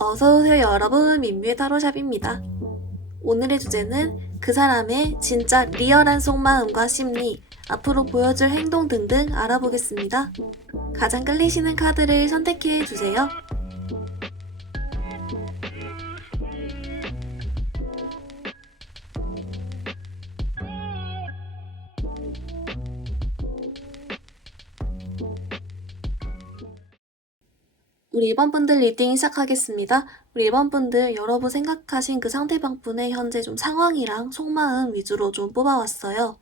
어서오세요 여러분, 민뮤의 타로샵입니다. 오늘의 주제는 그 사람의 진짜 리얼한 속마음과 심리, 앞으로 보여줄 행동 등등 알아보겠습니다. 가장 끌리시는 카드를 선택해 주세요. 우리 1번 분들 리딩 시작하겠습니다. 우리 1번 분들 여러분 생각하신 그 상대방분의 현재 좀 상황이랑 속마음 위주로 좀 뽑아왔어요.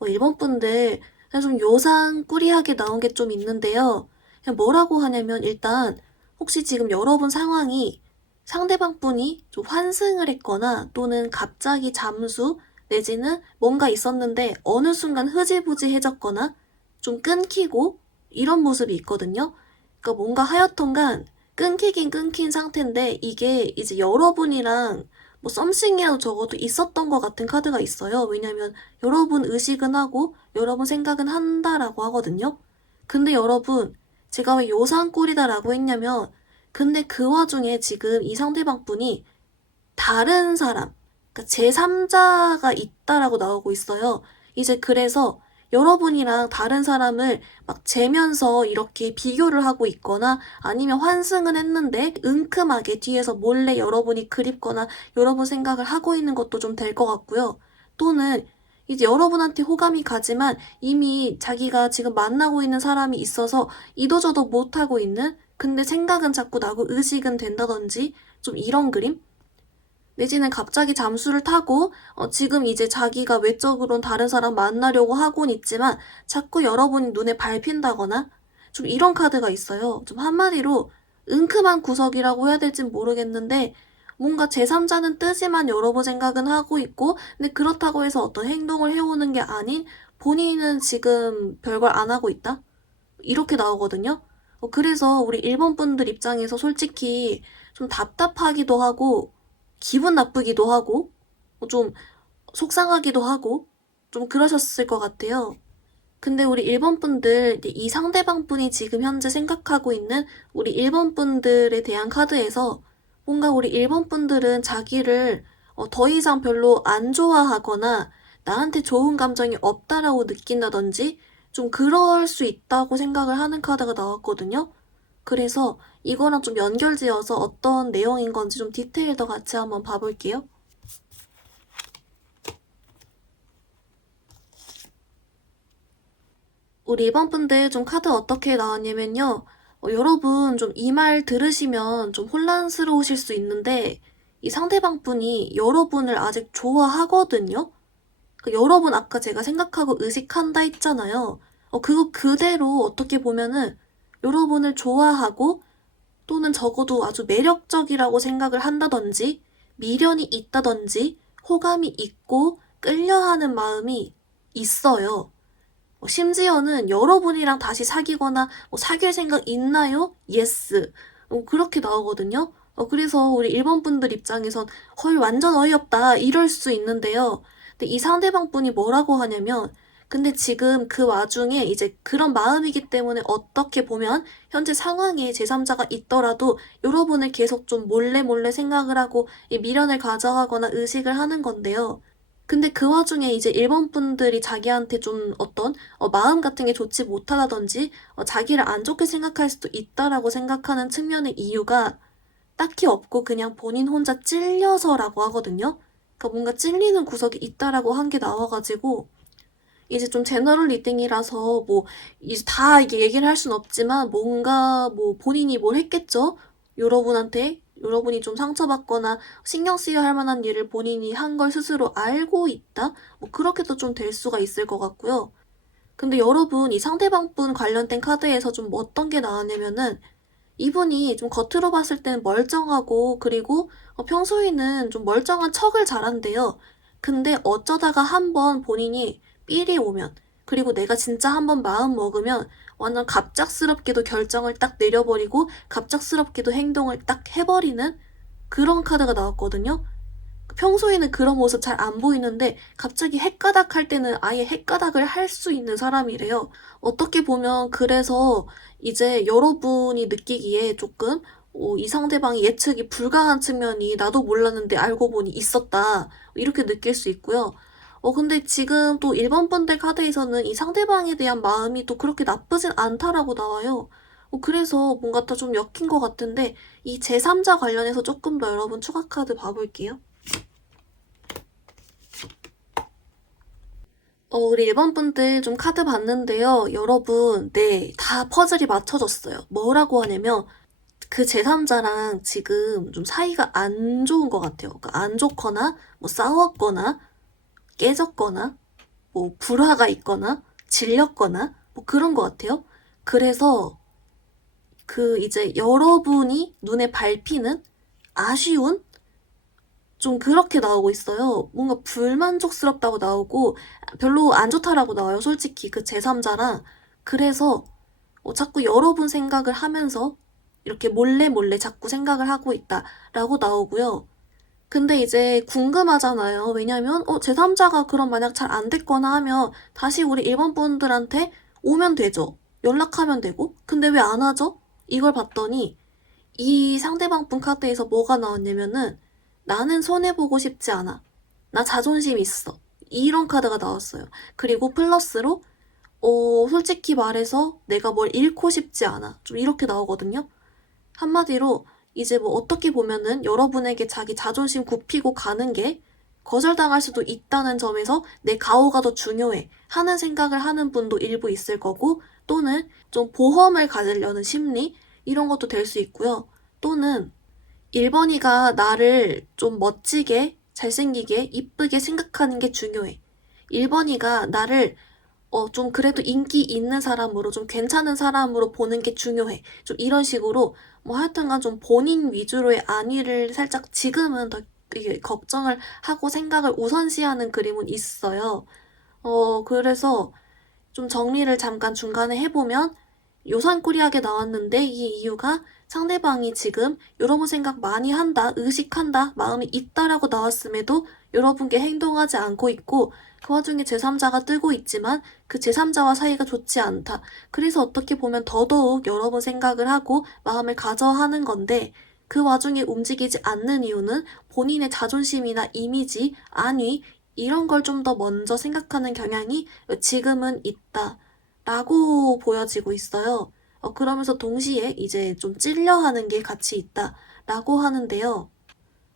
1번 분들 그냥 좀 요상꾸리하게 나온 게 좀 있는데요. 그냥 뭐라고 하냐면 일단 혹시 지금 여러분 상황이 상대방 분이 좀 환승을 했거나 또는 갑자기 잠수 내지는 뭔가 있었는데 어느 순간 흐지부지해졌거나 좀 끊기고 이런 모습이 있거든요. 그러니까 뭔가 하여튼간 끊기긴 끊긴 상태인데 이게 이제 여러분이랑 뭐 썸씽이라도 적어도 있었던 것 같은 카드가 있어요. 왜냐면 여러분 의식은 하고 여러분 생각은 한다라고 하거든요. 근데 여러분 제가 왜 요상꿀이다라고 했냐면 근데 그 와중에 지금 이 상대방 분이 다른 사람, 그러니까 제3자가 있다라고 나오고 있어요. 이제 그래서 여러분이랑 다른 사람을 막 재면서 이렇게 비교를 하고 있거나 아니면 환승은 했는데 은큼하게 뒤에서 몰래 여러분이 그립거나 여러분 생각을 하고 있는 것도 좀 될 것 같고요. 또는 이제 여러분한테 호감이 가지만 이미 자기가 지금 만나고 있는 사람이 있어서 이도저도 못하고 있는 근데 생각은 자꾸 나고 의식은 된다든지 좀 이런 그림? 내지는 갑자기 잠수를 타고 지금 이제 자기가 외적으론 다른 사람 만나려고 하곤 있지만 자꾸 여러분이 눈에 밟힌다거나 좀 이런 카드가 있어요. 좀 한마디로 은큼한 구석이라고 해야 될진 모르겠는데 뭔가 제3자는 뜨지만 여러분 생각은 하고 있고 근데 그렇다고 해서 어떤 행동을 해오는 게 아닌 본인은 지금 별걸 안 하고 있다? 이렇게 나오거든요. 그래서 우리 일본 분들 입장에서 솔직히 좀 답답하기도 하고 기분 나쁘기도 하고 좀 속상하기도 하고 좀 그러셨을 것 같아요. 근데 우리 일본 분들 이 상대방 분이 지금 현재 생각하고 있는 우리 일본 분들에 대한 카드에서 뭔가 우리 일본 분들은 자기를 더 이상 별로 안 좋아하거나 나한테 좋은 감정이 없다라고 느낀다든지 좀 그럴 수 있다고 생각을 하는 카드가 나왔거든요. 그래서 이거랑 좀 연결지어서 어떤 내용인 건지 좀 디테일 더 같이 한번 봐볼게요. 우리 이번 분들 좀 카드 어떻게 나왔냐면요. 여러분 좀 이 말 들으시면 좀 혼란스러우실 수 있는데 이 상대방 분이 여러분을 아직 좋아하거든요. 여러분 아까 제가 생각하고 의식한다 했잖아요. 그거 그대로 어떻게 보면은 여러분을 좋아하고 또는 적어도 아주 매력적이라고 생각을 한다든지 미련이 있다든지 호감이 있고 끌려하는 마음이 있어요. 심지어는 여러분이랑 다시 사귀거나 사귈 생각 있나요? 예스. 그렇게 나오거든요. 그래서 우리 일본 분들 입장에선 헐 완전 어이없다 이럴 수 있는데요. 근데 이 상대방 분이 뭐라고 하냐면 근데 지금 그 와중에 이제 그런 마음이기 때문에 어떻게 보면 현재 상황에 제3자가 있더라도 여러분을 계속 좀 몰래 생각을 하고 미련을 가져하거나 의식을 하는 건데요. 근데 그 와중에 이제 일본 분들이 자기한테 좀 어떤 마음 같은 게 좋지 못하다든지 자기를 안 좋게 생각할 수도 있다라고 생각하는 측면의 이유가 딱히 없고 그냥 본인 혼자 찔려서라고 하거든요. 그러니까 뭔가 찔리는 구석이 있다라고 한 게 나와가지고 이제 좀 제너럴 리딩이라서 뭐 이제 다 이게 얘기를 할 순 없지만 뭔가 뭐 본인이 뭘 했겠죠? 여러분한테 여러분이 좀 상처받거나 신경 쓰여야 할 만한 일을 본인이 한 걸 스스로 알고 있다? 뭐 그렇게도 좀 될 수가 있을 것 같고요. 근데 여러분 이 상대방 분 관련된 카드에서 좀 어떤 게 나왔냐면은 이분이 좀 겉으로 봤을 때는 멀쩡하고 그리고 평소에는 좀 멀쩡한 척을 잘한대요. 근데 어쩌다가 한번 본인이 삘이 오면 그리고 내가 진짜 한번 마음 먹으면 완전 갑작스럽게도 결정을 딱 내려버리고 갑작스럽게도 행동을 딱 해버리는 그런 카드가 나왔거든요. 평소에는 그런 모습 잘 안 보이는데 갑자기 헷가닥 할 때는 아예 헷가닥을 할 수 있는 사람이래요. 어떻게 보면 그래서 이제 여러분이 느끼기에 조금 이 상대방이 예측이 불가한 측면이 나도 몰랐는데 알고 보니 있었다. 이렇게 느낄 수 있고요. 근데 지금 또 1번 분들 카드에서는 이 상대방에 대한 마음이 또 그렇게 나쁘진 않다라고 나와요. 그래서 뭔가 또 좀 엮인 것 같은데 이 제3자 관련해서 조금 더 여러분 추가 카드 봐볼게요. 우리 1번 분들 좀 카드 봤는데요. 여러분, 네, 다 퍼즐이 맞춰졌어요. 뭐라고 하냐면 그 제3자랑 지금 좀 사이가 안 좋은 것 같아요. 그러니까 안 좋거나 뭐 싸웠거나 깨졌거나 뭐 불화가 있거나 질렸거나 뭐 그런 것 같아요. 그래서 그 이제 여러분이 눈에 밟히는 아쉬운 좀 그렇게 나오고 있어요. 뭔가 불만족스럽다고 나오고 별로 안 좋다라고 나와요. 솔직히 그 제3자랑. 그래서 자꾸 여러분 생각을 하면서 이렇게 몰래 몰래 자꾸 생각을 하고 있다라고 나오고요. 근데 이제 궁금하잖아요. 왜냐면 제3자가 그럼 만약 잘 안 됐거나 하면 다시 우리 1번 분들한테 오면 되죠. 연락하면 되고. 근데 왜 안 하죠? 이걸 봤더니 이 상대방 분 카드에서 뭐가 나왔냐면은 나는 손해보고 싶지 않아. 나 자존심 있어. 이런 카드가 나왔어요. 그리고 플러스로 솔직히 말해서 내가 뭘 잃고 싶지 않아. 좀 이렇게 나오거든요. 한마디로 이제 뭐 어떻게 보면은 여러분에게 자기 자존심 굽히고 가는 게 거절당할 수도 있다는 점에서 내 가오가 더 중요해 하는 생각을 하는 분도 일부 있을 거고, 또는 좀 보험을 가지려는 심리 이런 것도 될 수 있고요. 또는 1번이가 나를 좀 멋지게 잘생기게 이쁘게 생각하는 게 중요해. 1번이가 나를 좀 그래도 인기 있는 사람으로 좀 괜찮은 사람으로 보는 게 중요해. 좀 이런 식으로 뭐 하여튼간 좀 본인 위주로의 안위를 살짝 지금은 더 이게 걱정을 하고 생각을 우선시하는 그림은 있어요. 그래서 좀 정리를 잠깐 중간에 해보면 요상꾸리하게 나왔는데 이 이유가 상대방이 지금 여러분 생각 많이 한다, 의식한다, 마음이 있다라고 나왔음에도 여러분께 행동하지 않고 있고, 그 와중에 제3자가 뜨고 있지만 그 제3자와 사이가 좋지 않다. 그래서 어떻게 보면 더더욱 여러분 생각을 하고 마음을 가져 하는 건데, 그 와중에 움직이지 않는 이유는 본인의 자존심이나 이미지, 안위 이런 걸 좀 더 먼저 생각하는 경향이 지금은 있다 라고 보여지고 있어요. 그러면서 동시에 이제 좀 찔려하는 게 같이 있다 라고 하는데요.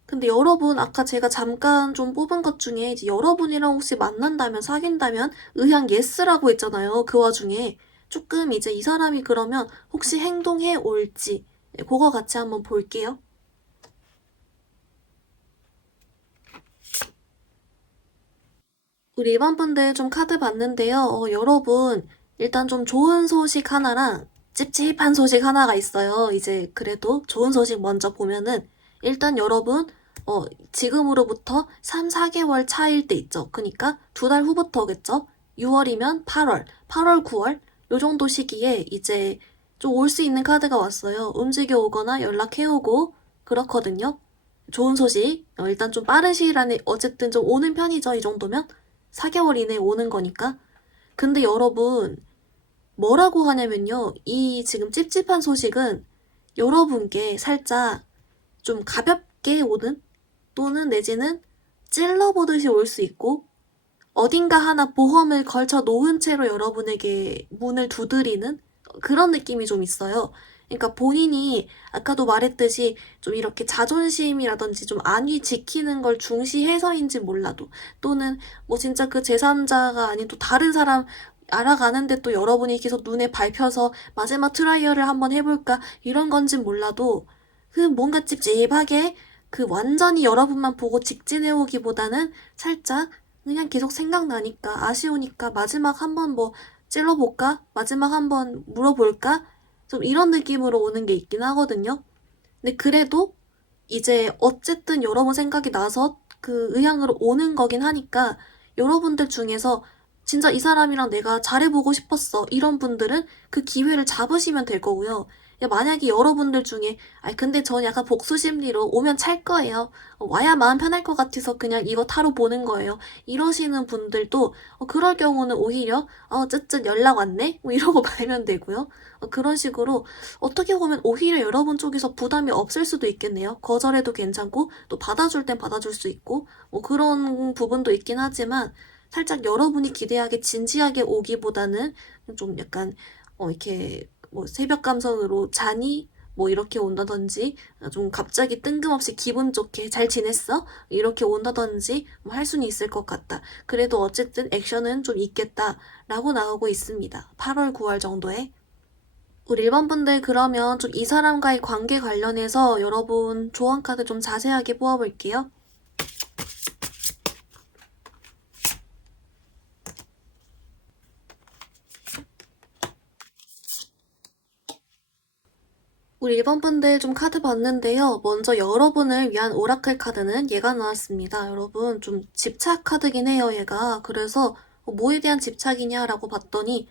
근데 여러분, 아까 제가 잠깐 좀 뽑은 것 중에 이제 여러분이랑 혹시 만난다면, 사귄다면 의향 예스라고 했잖아요. 그 와중에 조금 이제 이 사람이 그러면 혹시 행동해 올지 그거 같이 한번 볼게요. 우리 일반 분들 좀 카드 봤는데요. 여러분, 일단 좀 좋은 소식 하나랑 찝찝한 소식 하나가 있어요. 이제 그래도 좋은 소식 먼저 보면은 일단 여러분, 지금으로부터 3, 4개월 차일 때 있죠. 그니까 2달 후부터겠죠. 6월이면 8월, 8월, 9월 요 정도 시기에 이제 좀 올 수 있는 카드가 왔어요. 움직여 오거나 연락해 오고 그렇거든요. 좋은 소식. 일단 좀 빠른 시일 안에 어쨌든 좀 오는 편이죠. 이 정도면. 4개월 이내에 오는 거니까. 근데 여러분, 뭐라고 하냐면요. 이 지금 찝찝한 소식은 여러분께 살짝 좀 가볍게 오는, 또는 내지는 찔러보듯이 올 수 있고, 어딘가 하나 보험을 걸쳐 놓은 채로 여러분에게 문을 두드리는 그런 느낌이 좀 있어요. 그러니까 본인이 아까도 말했듯이 좀 이렇게 자존심이라든지 좀 안위 지키는 걸 중시해서인지 몰라도, 또는 뭐 진짜 그 제3자가 아닌 또 다른 사람 알아가는데 또 여러분이 계속 눈에 밟혀서 마지막 트라이얼을 한번 해볼까 이런 건진 몰라도 그 뭔가 찝찝하게 그 완전히 여러분만 보고 직진해오기보다는 살짝 그냥 계속 생각나니까 아쉬우니까 마지막 한번 뭐 찔러볼까? 마지막 한번 물어볼까? 좀 이런 느낌으로 오는 게 있긴 하거든요. 근데 그래도 이제 어쨌든 여러분 생각이 나서 그 의향으로 오는 거긴 하니까 여러분들 중에서 진짜 이 사람이랑 내가 잘해보고 싶었어 이런 분들은 그 기회를 잡으시면 될 거고요. 야, 만약에 여러분들 중에, 아니, 근데 전 약간 복수 심리로 오면 찰 거예요. 와야 마음 편할 것 같아서 그냥 이거 타로 보는 거예요. 이러시는 분들도, 그럴 경우는 오히려, 어쨌든 연락 왔네? 뭐 이러고 말면 되고요. 그런 식으로, 어떻게 보면 오히려 여러분 쪽에서 부담이 없을 수도 있겠네요. 거절해도 괜찮고, 또 받아줄 땐 받아줄 수 있고, 뭐 그런 부분도 있긴 하지만, 살짝 여러분이 기대하게 진지하게 오기보다는 좀 약간 이렇게 뭐 새벽 감성으로 자니? 뭐 이렇게 온다든지 좀 갑자기 뜬금없이 기분 좋게 잘 지냈어? 이렇게 온다든지 뭐 할 수는 있을 것 같다. 그래도 어쨌든 액션은 좀 있겠다라고 나오고 있습니다. 8월, 9월 정도에. 우리 1번 분들 그러면 좀 이 사람과의 관계 관련해서 여러분 조언 카드 좀 자세하게 뽑아볼게요. 우리 1번 분들 좀 카드 봤는데요. 먼저 여러분을 위한 오라클 카드는 얘가 나왔습니다. 여러분 좀 집착 카드긴 해요, 얘가. 그래서 뭐에 대한 집착이냐라고 봤더니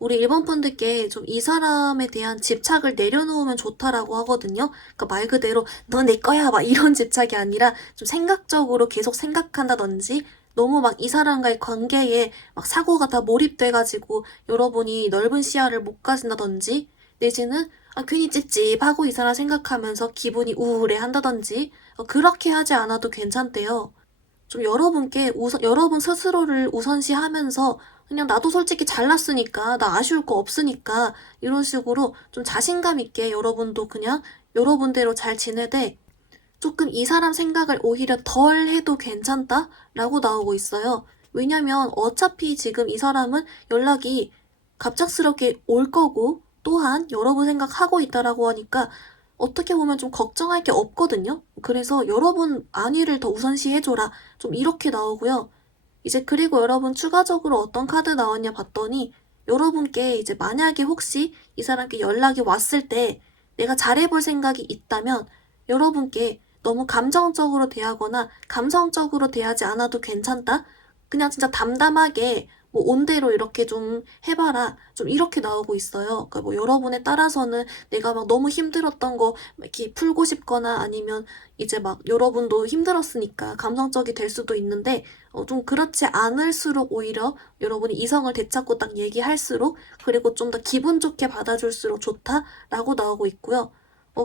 우리 1번 분들께 좀 이 사람에 대한 집착을 내려놓으면 좋다라고 하거든요. 그러니까 말 그대로 너 내 거야 막 이런 집착이 아니라 좀 생각적으로 계속 생각한다든지 너무 막 이 사람과의 관계에 막 사고가 다 몰입돼가지고 여러분이 넓은 시야를 못 가진다든지 내지는 괜히 찝찝하고 이 사람 생각하면서 기분이 우울해 한다든지 그렇게 하지 않아도 괜찮대요. 좀 여러분 스스로를 우선시하면서 그냥 나도 솔직히 잘났으니까, 나 아쉬울 거 없으니까, 이런 식으로 좀 자신감 있게 여러분도 그냥 여러분대로 잘 지내되, 조금 이 사람 생각을 오히려 덜 해도 괜찮다? 라고 나오고 있어요. 왜냐면 어차피 지금 이 사람은 연락이 갑작스럽게 올 거고, 또한 여러분 생각하고 있다라고 하니까 어떻게 보면 좀 걱정할 게 없거든요. 그래서 여러분 안위를 더 우선시 해줘라. 좀 이렇게 나오고요. 이제 그리고 여러분 추가적으로 어떤 카드 나왔냐 봤더니 여러분께 이제 만약에 혹시 이 사람께 연락이 왔을 때 내가 잘해볼 생각이 있다면 여러분께 너무 감정적으로 대하거나 감성적으로 대하지 않아도 괜찮다? 그냥 진짜 담담하게 뭐 온대로 이렇게 좀 해봐라. 좀 이렇게 나오고 있어요. 그러니까 뭐 여러분에 따라서는 내가 막 너무 힘들었던 거 이렇게 풀고 싶거나 아니면 이제 막 여러분도 힘들었으니까 감성적이 될 수도 있는데 좀 그렇지 않을수록 오히려 여러분이 이성을 되찾고 딱 얘기할수록 그리고 좀 더 기분 좋게 받아줄수록 좋다라고 나오고 있고요.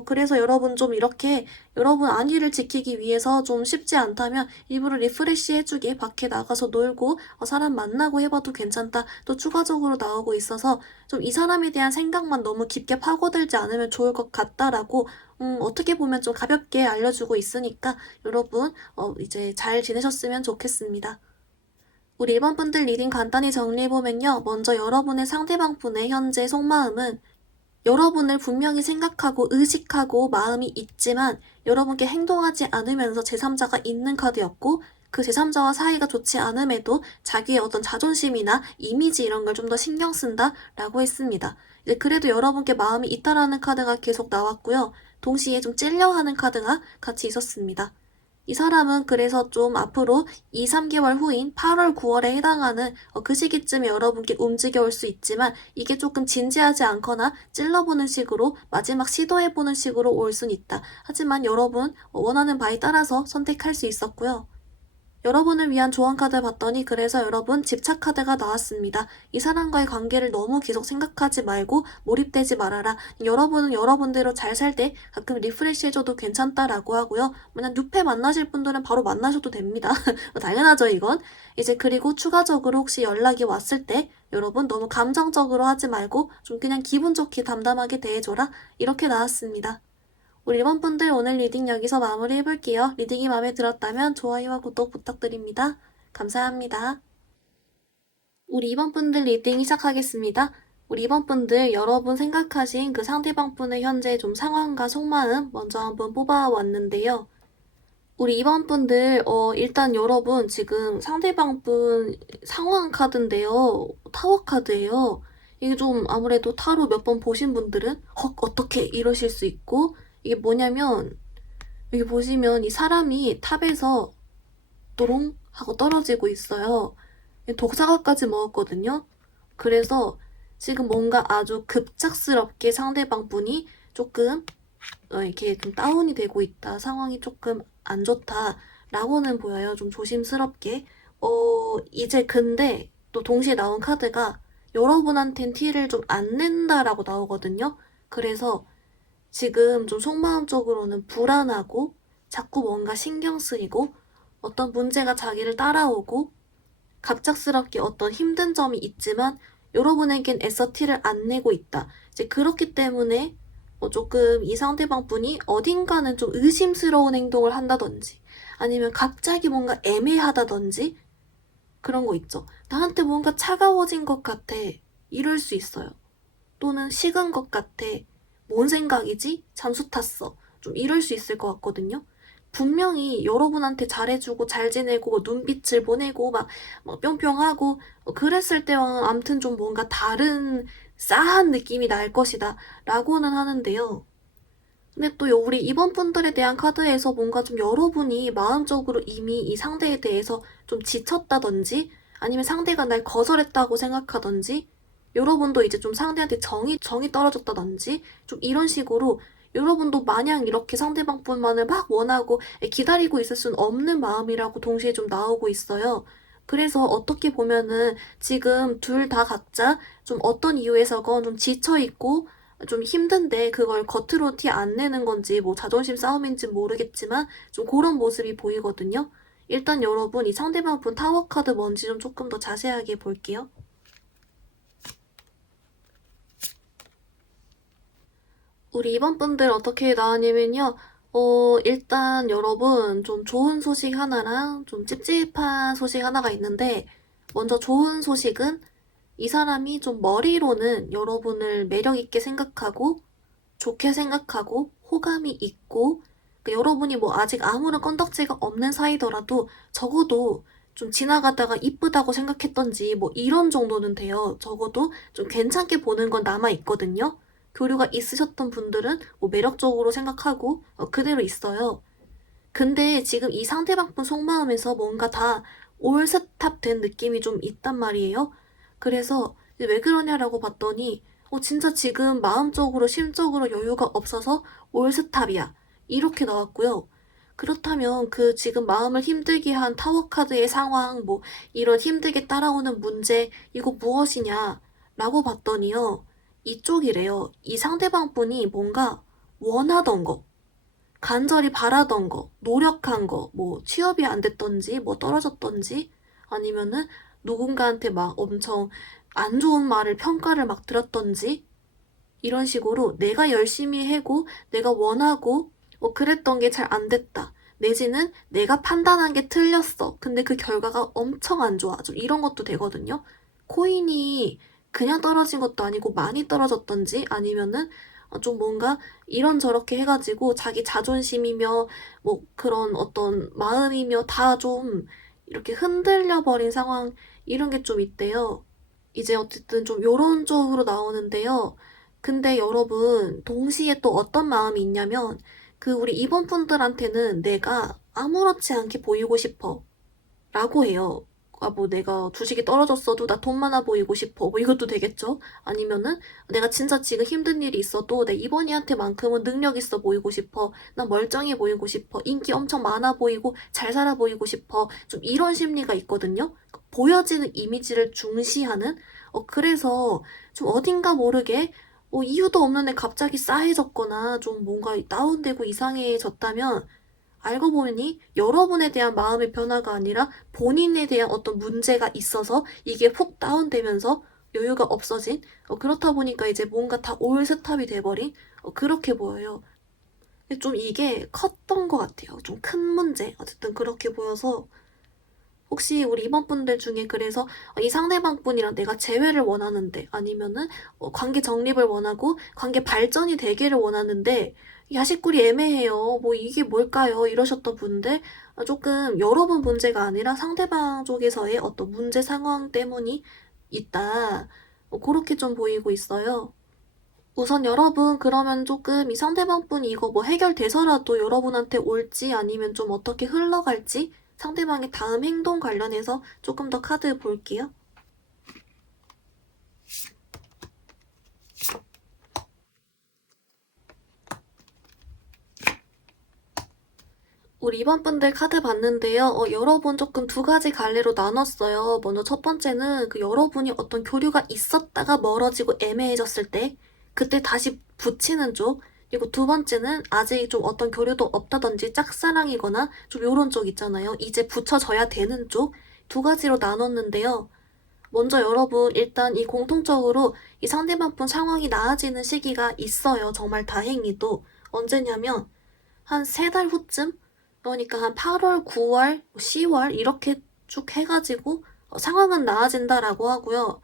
그래서 여러분 좀 이렇게 여러분 안위를 지키기 위해서 좀 쉽지 않다면 일부러 리프레시 해주게 밖에 나가서 놀고 사람 만나고 해봐도 괜찮다. 또 추가적으로 나오고 있어서 좀 이 사람에 대한 생각만 너무 깊게 파고들지 않으면 좋을 것 같다라고 어떻게 보면 좀 가볍게 알려주고 있으니까 여러분 이제 잘 지내셨으면 좋겠습니다. 우리 1번 분들 리딩 간단히 정리해보면요. 먼저 여러분의 상대방 분의 현재 속마음은 여러분을 분명히 생각하고 의식하고 마음이 있지만 여러분께 행동하지 않으면서 제3자가 있는 카드였고 그 제3자와 사이가 좋지 않음에도 자기의 어떤 자존심이나 이미지 이런 걸 좀 더 신경 쓴다라고 했습니다. 이제 그래도 여러분께 마음이 있다라는 카드가 계속 나왔고요. 동시에 좀 찔려하는 카드가 같이 있었습니다. 이 사람은 그래서 좀 앞으로 2, 3개월 후인 8월, 9월에 해당하는 그 시기쯤에 여러분께 움직여 올 수 있지만 이게 조금 진지하지 않거나 찔러보는 식으로 마지막 시도해보는 식으로 올 순 있다. 하지만 여러분 원하는 바에 따라서 선택할 수 있었고요. 여러분을 위한 조언 카드 봤더니 그래서 여러분 집착 카드가 나왔습니다. 이 사람과의 관계를 너무 계속 생각하지 말고 몰입되지 말아라. 여러분은 여러분대로 잘 살 때 가끔 리프레시 해줘도 괜찮다라고 하고요. 만약 뉴페 만나실 분들은 바로 만나셔도 됩니다. 당연하죠 이건. 이제 그리고 추가적으로 혹시 연락이 왔을 때 여러분 너무 감정적으로 하지 말고 좀 그냥 기분 좋게 담담하게 대해줘라. 이렇게 나왔습니다. 우리 1번 분들 오늘 리딩 여기서 마무리 해볼게요. 리딩이 마음에 들었다면 좋아요와 구독 부탁드립니다. 감사합니다. 우리 2번 분들 리딩 시작하겠습니다. 우리 2번 분들 여러분 생각하신 그 상대방 분의 현재 좀 상황과 속마음 먼저 한번 뽑아왔는데요. 우리 2번 분들 일단 여러분 지금 상대방 분 상황 카드인데요. 타워 카드예요. 이게 좀 아무래도 타로 몇 번 보신 분들은 어떻게 이러실 수 있고 이게 뭐냐면 여기 보시면 이 사람이 탑에서 또롱 하고 떨어지고 있어요. 독사과까지 먹었거든요. 그래서 지금 뭔가 아주 급작스럽게 상대방 분이 조금 이렇게 좀 다운이 되고 있다. 상황이 조금 안 좋다라고는 보여요. 좀 조심스럽게. 이제 근데 또 동시에 나온 카드가 여러분한텐 티를 좀 안 낸다라고 나오거든요. 그래서 지금 좀 속마음적으로는 불안하고 자꾸 뭔가 신경 쓰이고 어떤 문제가 자기를 따라오고 갑작스럽게 어떤 힘든 점이 있지만 여러분에겐 애써 티를 안 내고 있다. 이제 그렇기 때문에 조금 이 상대방 분이 어딘가는 좀 의심스러운 행동을 한다든지 아니면 갑자기 뭔가 애매하다든지 그런 거 있죠. 나한테 뭔가 차가워진 것 같아. 이럴 수 있어요. 또는 식은 것 같아. 뭔 생각이지? 잠수 탔어. 좀 이럴 수 있을 것 같거든요. 분명히 여러분한테 잘해주고 잘 지내고 눈빛을 보내고 막 뿅뿅하고 그랬을 때와는 암튼 좀 뭔가 다른 싸한 느낌이 날 것이다 라고는 하는데요. 근데 또 우리 이번 분들에 대한 카드에서 뭔가 좀 여러분이 마음적으로 이미 이 상대에 대해서 좀 지쳤다든지 아니면 상대가 날 거절했다고 생각하든지 여러분도 이제 좀 상대한테 정이 떨어졌다든지 좀 이런 식으로 여러분도 마냥 이렇게 상대방 분만을 막 원하고 기다리고 있을 수는 없는 마음이라고 동시에 좀 나오고 있어요. 그래서 어떻게 보면은 지금 둘 다 각자 좀 어떤 이유에서건 좀 지쳐있고 좀 힘든데 그걸 겉으로 티 안 내는 건지 뭐 자존심 싸움인지 모르겠지만 좀 그런 모습이 보이거든요. 일단 여러분 이 상대방 분 타워 카드 뭔지 좀 조금 더 자세하게 볼게요. 우리 이번 분들 어떻게 나왔냐면요. 일단 여러분 좀 좋은 소식 하나랑 좀 찝찝한 소식 하나가 있는데 먼저 좋은 소식은 이 사람이 좀 머리로는 여러분을 매력있게 생각하고 좋게 생각하고 호감이 있고 그러니까 여러분이 뭐 아직 아무런 건덕지가 없는 사이더라도 적어도 좀 지나가다가 이쁘다고 생각했던지 뭐 이런 정도는 돼요. 적어도 좀 괜찮게 보는 건 남아 있거든요. 교류가 있으셨던 분들은 뭐 매력적으로 생각하고 그대로 있어요. 근데 지금 이 상대방 분 속마음에서 뭔가 다 올스탑 된 느낌이 좀 있단 말이에요. 그래서 왜 그러냐라고 봤더니 진짜 지금 마음적으로 심적으로 여유가 없어서 올스탑이야. 이렇게 나왔고요. 그렇다면 그 지금 마음을 힘들게 한 타워 카드의 상황, 뭐 이런 힘들게 따라오는 문제, 이거 무엇이냐? 라고 봤더니요. 이쪽이래요. 이 상대방 분이 뭔가 원하던 거, 간절히 바라던 거, 노력한 거, 뭐 취업이 안 됐던지, 뭐 떨어졌던지, 아니면은 누군가한테 막 엄청 안 좋은 말을 평가를 막 들었던지, 이런 식으로 내가 열심히 해고 내가 원하고 그랬던 게 잘 안 됐다. 내지는 내가 판단한 게 틀렸어. 근데 그 결과가 엄청 안 좋아. 좀 이런 것도 되거든요. 코인이 그냥 떨어진 것도 아니고 많이 떨어졌던지 아니면은 좀 뭔가 이런저렇게 해가지고 자기 자존심이며 뭐 그런 어떤 마음이며 다 좀 이렇게 흔들려 버린 상황 이런 게 좀 있대요. 이제 어쨌든 좀 요런 쪽으로 나오는데요. 근데 여러분, 동시에 또 어떤 마음이 있냐면, 그 우리 이번 분들한테는 내가 아무렇지 않게 보이고 싶어. 라고 해요. 뭐 내가 주식이 떨어졌어도 나 돈 많아 보이고 싶어. 뭐 이것도 되겠죠? 아니면은 내가 진짜 지금 힘든 일이 있어도 내 이번이한테만큼은 능력 있어 보이고 싶어. 나 멀쩡해 보이고 싶어. 인기 엄청 많아 보이고 잘 살아 보이고 싶어. 좀 이런 심리가 있거든요. 보여지는 이미지를 중시하는 그래서 좀 어딘가 모르게 이유도 없는데 갑자기 싸해졌거나 좀 뭔가 다운되고 이상해졌다면 알고 보니 여러분에 대한 마음의 변화가 아니라 본인에 대한 어떤 문제가 있어서 이게 푹 다운되면서 여유가 없어진 그렇다 보니까 이제 뭔가 다 올스탑이 돼버린 그렇게 보여요. 근데 좀 이게 컸던 것 같아요. 좀 큰 문제. 어쨌든 그렇게 보여서 혹시 우리 이번 분들 중에 그래서 이 상대방 분이랑 내가 재회를 원하는데 아니면은 관계 정립을 원하고 관계 발전이 되기를 원하는데 야식꿀이 애매해요. 뭐 이게 뭘까요? 이러셨던 분들 조금 여러분 문제가 아니라 상대방 쪽에서의 어떤 문제 상황 때문이 있다. 그렇게 좀 보이고 있어요. 우선 여러분 그러면 조금 이 상대방 분이 이거 뭐 해결돼서라도 여러분한테 올지 아니면 좀 어떻게 흘러갈지 상대방의 다음 행동 관련해서 조금 더 카드 볼게요. 우리 이번 분들 카드 봤는데요. 여러분 조금 두 가지 갈래로 나눴어요. 먼저 첫 번째는 그 여러분이 어떤 교류가 있었다가 멀어지고 애매해졌을 때, 그때 다시 붙이는 쪽. 그리고 두 번째는 아직 좀 어떤 교류도 없다든지 짝사랑이거나 좀 요런 쪽 있잖아요. 이제 붙여져야 되는 쪽. 두 가지로 나눴는데요. 먼저 여러분 일단 이 공통적으로 이 상대방 분 상황이 나아지는 시기가 있어요. 정말 다행히도. 언제냐면 한 3달 후쯤? 그러니까 한 8월, 9월, 10월 이렇게 쭉 해가지고 상황은 나아진다라고 하고요.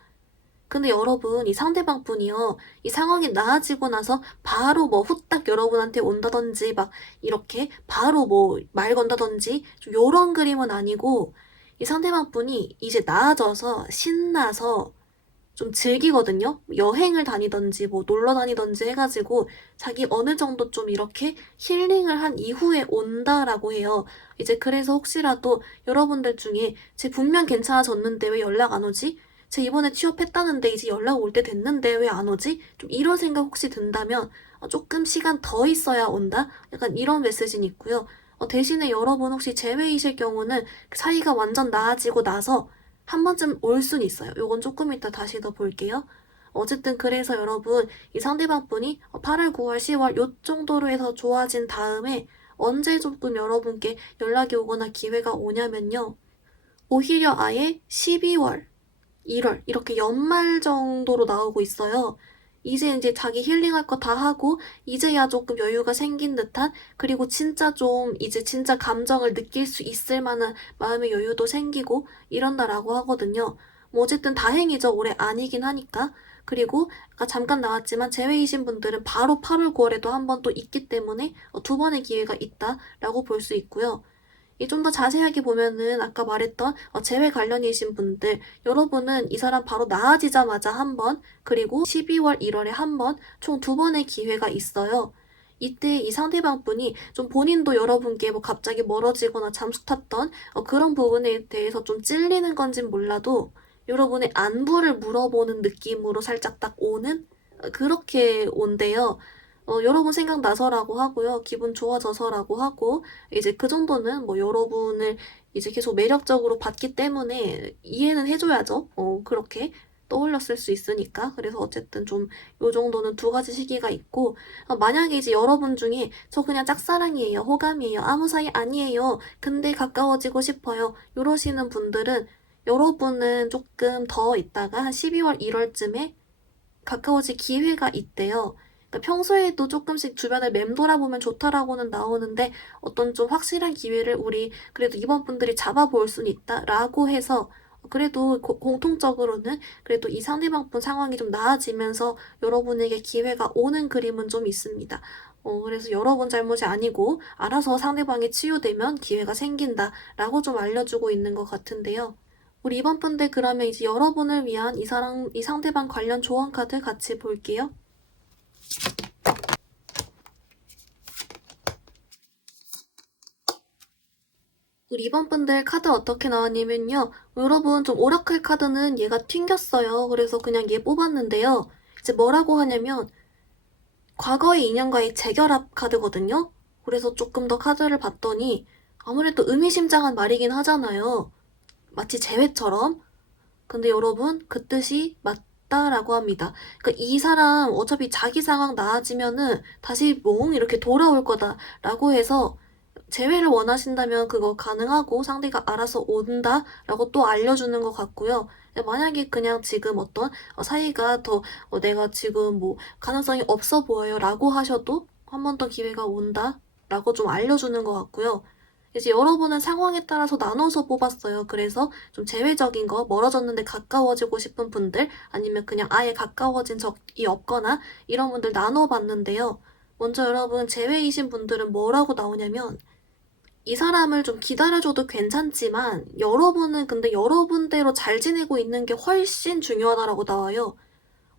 근데 여러분 이 상대방 분이요. 이 상황이 나아지고 나서 바로 뭐 후딱 여러분한테 온다든지 막 이렇게 바로 뭐 말 건다든지 좀 요런 그림은 아니고 이 상대방 분이 이제 나아져서 신나서 좀 즐기거든요. 여행을 다니던지 뭐 놀러 다니던지 해가지고 자기 어느 정도 좀 이렇게 힐링을 한 이후에 온다라고 해요. 이제 그래서 혹시라도 여러분들 중에 쟤 분명 괜찮아졌는데 왜 연락 안 오지? 쟤 이번에 취업했다는데 이제 연락 올 때 됐는데 왜 안 오지? 좀 이런 생각 혹시 든다면 조금 시간 더 있어야 온다? 약간 이런 메시지는 있고요. 대신에 여러분 혹시 제외이실 경우는 사이가 완전 나아지고 나서 한 번쯤 올 순 있어요. 요건 조금 이따 다시 더 볼게요. 어쨌든 그래서 여러분 이 상대방 분이 8월, 9월, 10월 요 정도로 해서 좋아진 다음에 언제 조금 여러분께 연락이 오거나 기회가 오냐면요. 오히려 아예 12월, 1월 이렇게 연말 정도로 나오고 있어요. 이제 자기 힐링할 거 다 하고 이제야 조금 여유가 생긴 듯한 그리고 진짜 좀 이제 진짜 감정을 느낄 수 있을 만한 마음의 여유도 생기고 이런다라고 하거든요. 뭐 어쨌든 다행이죠. 올해 아니긴 하니까. 그리고 아까 잠깐 나왔지만 제외이신 분들은 바로 8월, 9월에도 한 번 또 있기 때문에 두 번의 기회가 있다라고 볼 수 있고요. 이 좀 더 자세하게 보면은 아까 말했던 재회 관련이신 분들 여러분은 이 사람 바로 나아지자마자 한 번, 그리고 12월, 1월에 한 번, 총 2번의 기회가 있어요. 이때 이 상대방 분이 좀 본인도 여러분께 뭐 갑자기 멀어지거나 잠수 탔던 그런 부분에 대해서 좀 찔리는 건진 몰라도 여러분의 안부를 물어보는 느낌으로 살짝 딱 오는 그렇게 온대요. 여러분 생각나서라고 하고요. 기분 좋아져서라고 하고, 이제 그 정도는 뭐 여러분을 이제 계속 매력적으로 봤기 때문에 이해는 해줘야죠. 그렇게 떠올렸을 수 있으니까. 그래서 어쨌든 좀 요 정도는 두 가지 시기가 있고, 만약에 이제 여러분 중에 저 그냥 짝사랑이에요. 호감이에요. 아무 사이 아니에요. 근데 가까워지고 싶어요. 이러시는 분들은 여러분은 조금 더 있다가 한 12월, 1월쯤에 가까워질 기회가 있대요. 그러니까 평소에도 조금씩 주변을 맴돌아보면 좋다라고는 나오는데 어떤 좀 확실한 기회를 우리 그래도 이번 분들이 잡아볼 수는 있다라고 해서 그래도 공통적으로는 그래도 이 상대방 분 상황이 좀 나아지면서 여러분에게 기회가 오는 그림은 좀 있습니다. 그래서 여러분 잘못이 아니고 알아서 상대방이 치유되면 기회가 생긴다라고 좀 알려주고 있는 것 같은데요. 우리 이번 분들 그러면 이제 여러분을 위한 이 상대방 관련 조언 카드 같이 볼게요. 우리 이번 분들 카드 어떻게 나왔냐면요. 여러분 좀 오라클 카드는 얘가 튕겼어요. 그래서 그냥 얘 뽑았는데요. 이제 뭐라고 하냐면 과거의 인연과의 재결합 카드거든요. 그래서 조금 더 카드를 봤더니 아무래도 의미심장한 말이긴 하잖아요. 마치 재회처럼. 근데 여러분 그 뜻이 맞다라고 합니다. 그러니까 이 사람 어차피 자기 상황 나아지면은 다시 몽 이렇게 돌아올 거다라고 해서 재회를 원하신다면 그거 가능하고 상대가 알아서 온다라고 또 알려주는 것 같고요. 만약에 그냥 지금 어떤 사이가 더 내가 지금 뭐 가능성이 없어 보여요라고 하셔도 한 번 더 기회가 온다라고 좀 알려주는 것 같고요. 이제 여러분은 상황에 따라서 나눠서 뽑았어요. 그래서 좀 제외적인 거, 멀어졌는데 가까워지고 싶은 분들, 아니면 그냥 아예 가까워진 적이 없거나 이런 분들 나눠봤는데요. 먼저 여러분 제외이신 분들은 뭐라고 나오냐면 이 사람을 좀 기다려줘도 괜찮지만 여러분은 근데 여러분대로 잘 지내고 있는 게 훨씬 중요하다라고 나와요.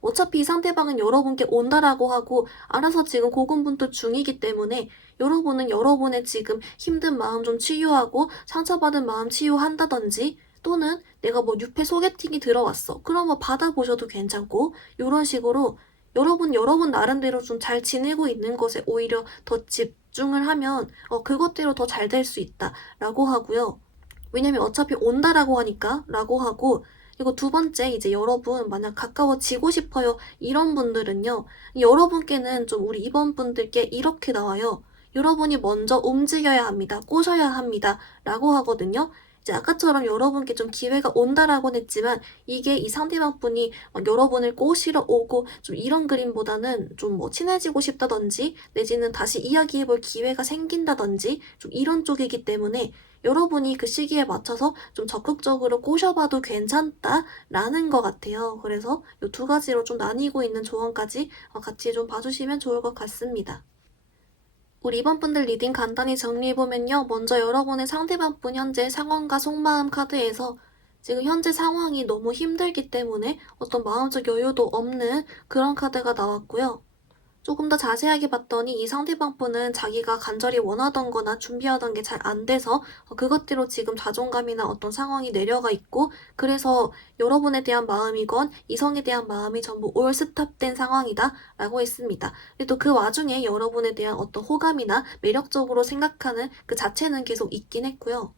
어차피 상대방은 여러분께 온다라고 하고 알아서 지금 고군분투 중이기 때문에 여러분은 여러분의 지금 힘든 마음 좀 치유하고 상처받은 마음 치유한다든지 또는 내가 뭐 유패 소개팅이 들어왔어. 그럼 뭐 받아보셔도 괜찮고 이런 식으로 여러분 나름대로 좀 잘 지내고 있는 것에 오히려 더 집중을 하면 그것대로 더 잘 될 수 있다 라고 하고요. 왜냐면 어차피 온다라고 하니까 라고 하고, 그리고 두 번째, 이제 여러분 만약 가까워지고 싶어요 이런 분들은요, 여러분께는 좀 우리 이번분들께 이렇게 나와요. 여러분이 먼저 움직여야 합니다. 꼬셔야 합니다 라고 하거든요. 이제 아까처럼 여러분께 좀 기회가 온다라고는 했지만, 이게 이 상대방 분이 막 여러분을 꼬시러 오고 좀 이런 그림보다는 좀 뭐 친해지고 싶다든지 내지는 다시 이야기해볼 기회가 생긴다든지 좀 이런 쪽이기 때문에, 여러분이 그 시기에 맞춰서 좀 적극적으로 꼬셔봐도 괜찮다라는 것 같아요. 그래서 이 두 가지로 좀 나뉘고 있는 조언까지 같이 좀 봐주시면 좋을 것 같습니다. 우리 이번 분들 리딩 간단히 정리해보면요. 먼저 여러분의 상대방 분 현재 상황과 속마음 카드에서 지금 현재 상황이 너무 힘들기 때문에 어떤 마음적 여유도 없는 그런 카드가 나왔고요. 조금 더 자세하게 봤더니 이 상대방 분은 자기가 간절히 원하던 거나 준비하던 게 잘 안 돼서 그것대로 지금 자존감이나 어떤 상황이 내려가 있고, 그래서 여러분에 대한 마음이건 이성에 대한 마음이 전부 올스탑된 상황이다 라고 했습니다. 그리고 또 그 와중에 여러분에 대한 어떤 호감이나 매력적으로 생각하는 그 자체는 계속 있긴 했고요.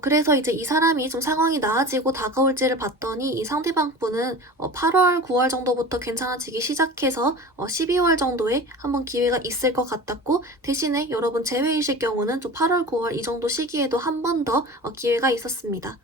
그래서 이제 이 사람이 좀 상황이 나아지고 다가올지를 봤더니 이 상대방 분은 8월, 9월 정도부터 괜찮아지기 시작해서 12월 정도에 한번 기회가 있을 것 같았고, 대신에 여러분 제외이실 경우는 좀 8월, 9월 이 정도 시기에도 한 번 더 기회가 있었습니다.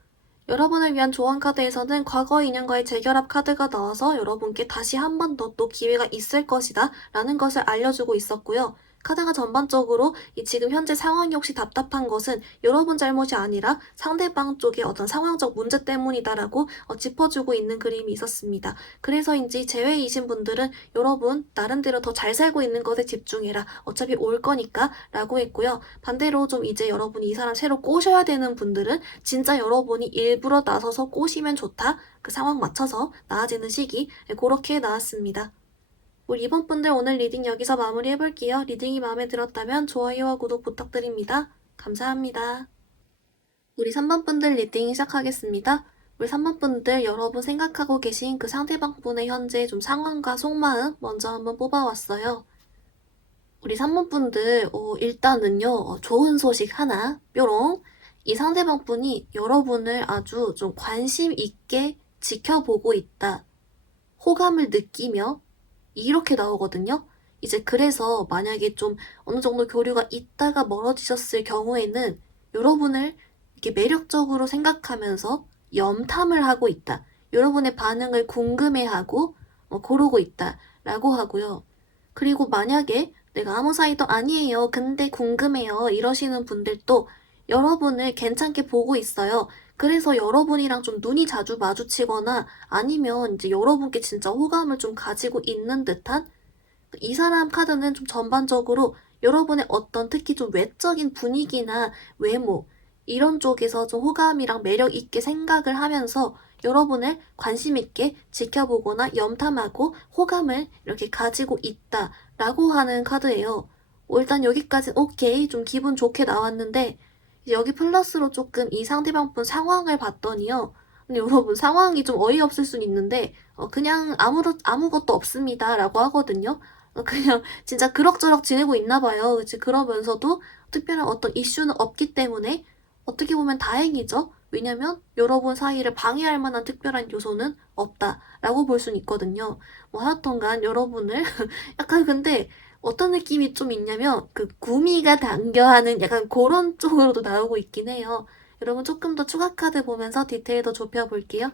여러분을 위한 조언 카드에서는 과거 인연과의 재결합 카드가 나와서 여러분께 다시 한 번 더 또 기회가 있을 것이다 라는 것을 알려주고 있었고요. 카드가 전반적으로 이 지금 현재 상황이 혹시 답답한 것은 여러분 잘못이 아니라 상대방 쪽의 어떤 상황적 문제 때문이다라고 짚어주고 있는 그림이 있었습니다. 그래서인지 제외이신 분들은 여러분 나름대로 더 잘 살고 있는 것에 집중해라. 어차피 올 거니까 라고 했고요. 반대로 좀 이제 여러분이 이 사람 새로 꼬셔야 되는 분들은 진짜 여러분이 일부러 나서서 꼬시면 좋다. 그 상황 맞춰서 나아지는 시기, 그렇게 나왔습니다. 우리 이번 분들 오늘 리딩 여기서 마무리해볼게요. 리딩이 마음에 들었다면 좋아요와 구독 부탁드립니다. 감사합니다. 우리 3번 분들 리딩 시작하겠습니다. 우리 3번 분들 여러분 생각하고 계신 그 상대방 분의 현재 좀 상황과 속마음 먼저 한번 뽑아왔어요. 우리 3번 분들 일단은요, 좋은 소식 하나 뾰롱. 이 상대방 분이 여러분을 아주 좀 관심 있게 지켜보고 있다. 호감을 느끼며 이렇게 나오거든요. 이제 그래서 만약에 좀 어느 정도 교류가 있다가 멀어지셨을 경우에는 여러분을 이렇게 매력적으로 생각하면서 염탐을 하고 있다. 여러분의 반응을 궁금해하고 고르고 있다 라고 하고요. 그리고 만약에 내가 아무 사이도 아니에요. 근데 궁금해요. 이러시는 분들도 여러분을 괜찮게 보고 있어요. 그래서 여러분이랑 좀 눈이 자주 마주치거나 아니면 이제 여러분께 진짜 호감을 좀 가지고 있는 듯한, 이 사람 카드는 좀 전반적으로 여러분의 어떤 특히 좀 외적인 분위기나 외모 이런 쪽에서 좀 호감이랑 매력 있게 생각을 하면서 여러분을 관심 있게 지켜보거나 염탐하고 호감을 이렇게 가지고 있다라고 하는 카드예요. 일단 여기까지 오케이, 좀 기분 좋게 나왔는데, 이제 여기 플러스로 조금 이 상대방 분 상황을 봤더니요. 근데 여러분 상황이 좀 어이없을 순 있는데 그냥 아무것도 없습니다 라고 하거든요. 그냥 진짜 그럭저럭 지내고 있나 봐요. 그치? 그러면서도 특별한 어떤 이슈는 없기 때문에 어떻게 보면 다행이죠. 왜냐면 여러분 사이를 방해할 만한 특별한 요소는 없다라고 볼 수는 있거든요. 뭐 하여튼간 여러분을 약간, 근데 어떤 느낌이 좀 있냐면 그 구미가 당겨하는 약간 그런 쪽으로도 나오고 있긴 해요. 여러분 조금 더 추가 카드 보면서 디테일 더 좁혀볼게요.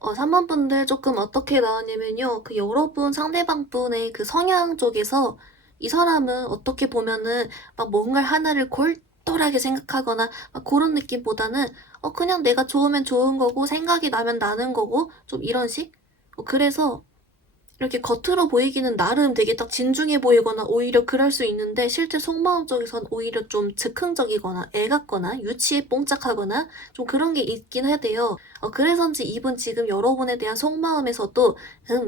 3번 분들 조금 어떻게 나왔냐면요. 그 여러분 상대방 분의 그 성향 쪽에서 이 사람은 어떻게 보면은 막 뭔가 하나를 골똘하게 생각하거나 막 그런 느낌보다는 그냥 내가 좋으면 좋은 거고 생각이 나면 나는 거고 좀 이런 식? 그래서 이렇게 겉으로 보이기는 나름 되게 딱 진중해 보이거나 오히려 그럴 수 있는데 실제 속마음 쪽에선 오히려 좀 즉흥적이거나 애 같거나 유치해 뽕짝하거나 좀 그런 게 있긴 해대요. 그래서인지 이분 지금 여러분에 대한 속마음에서도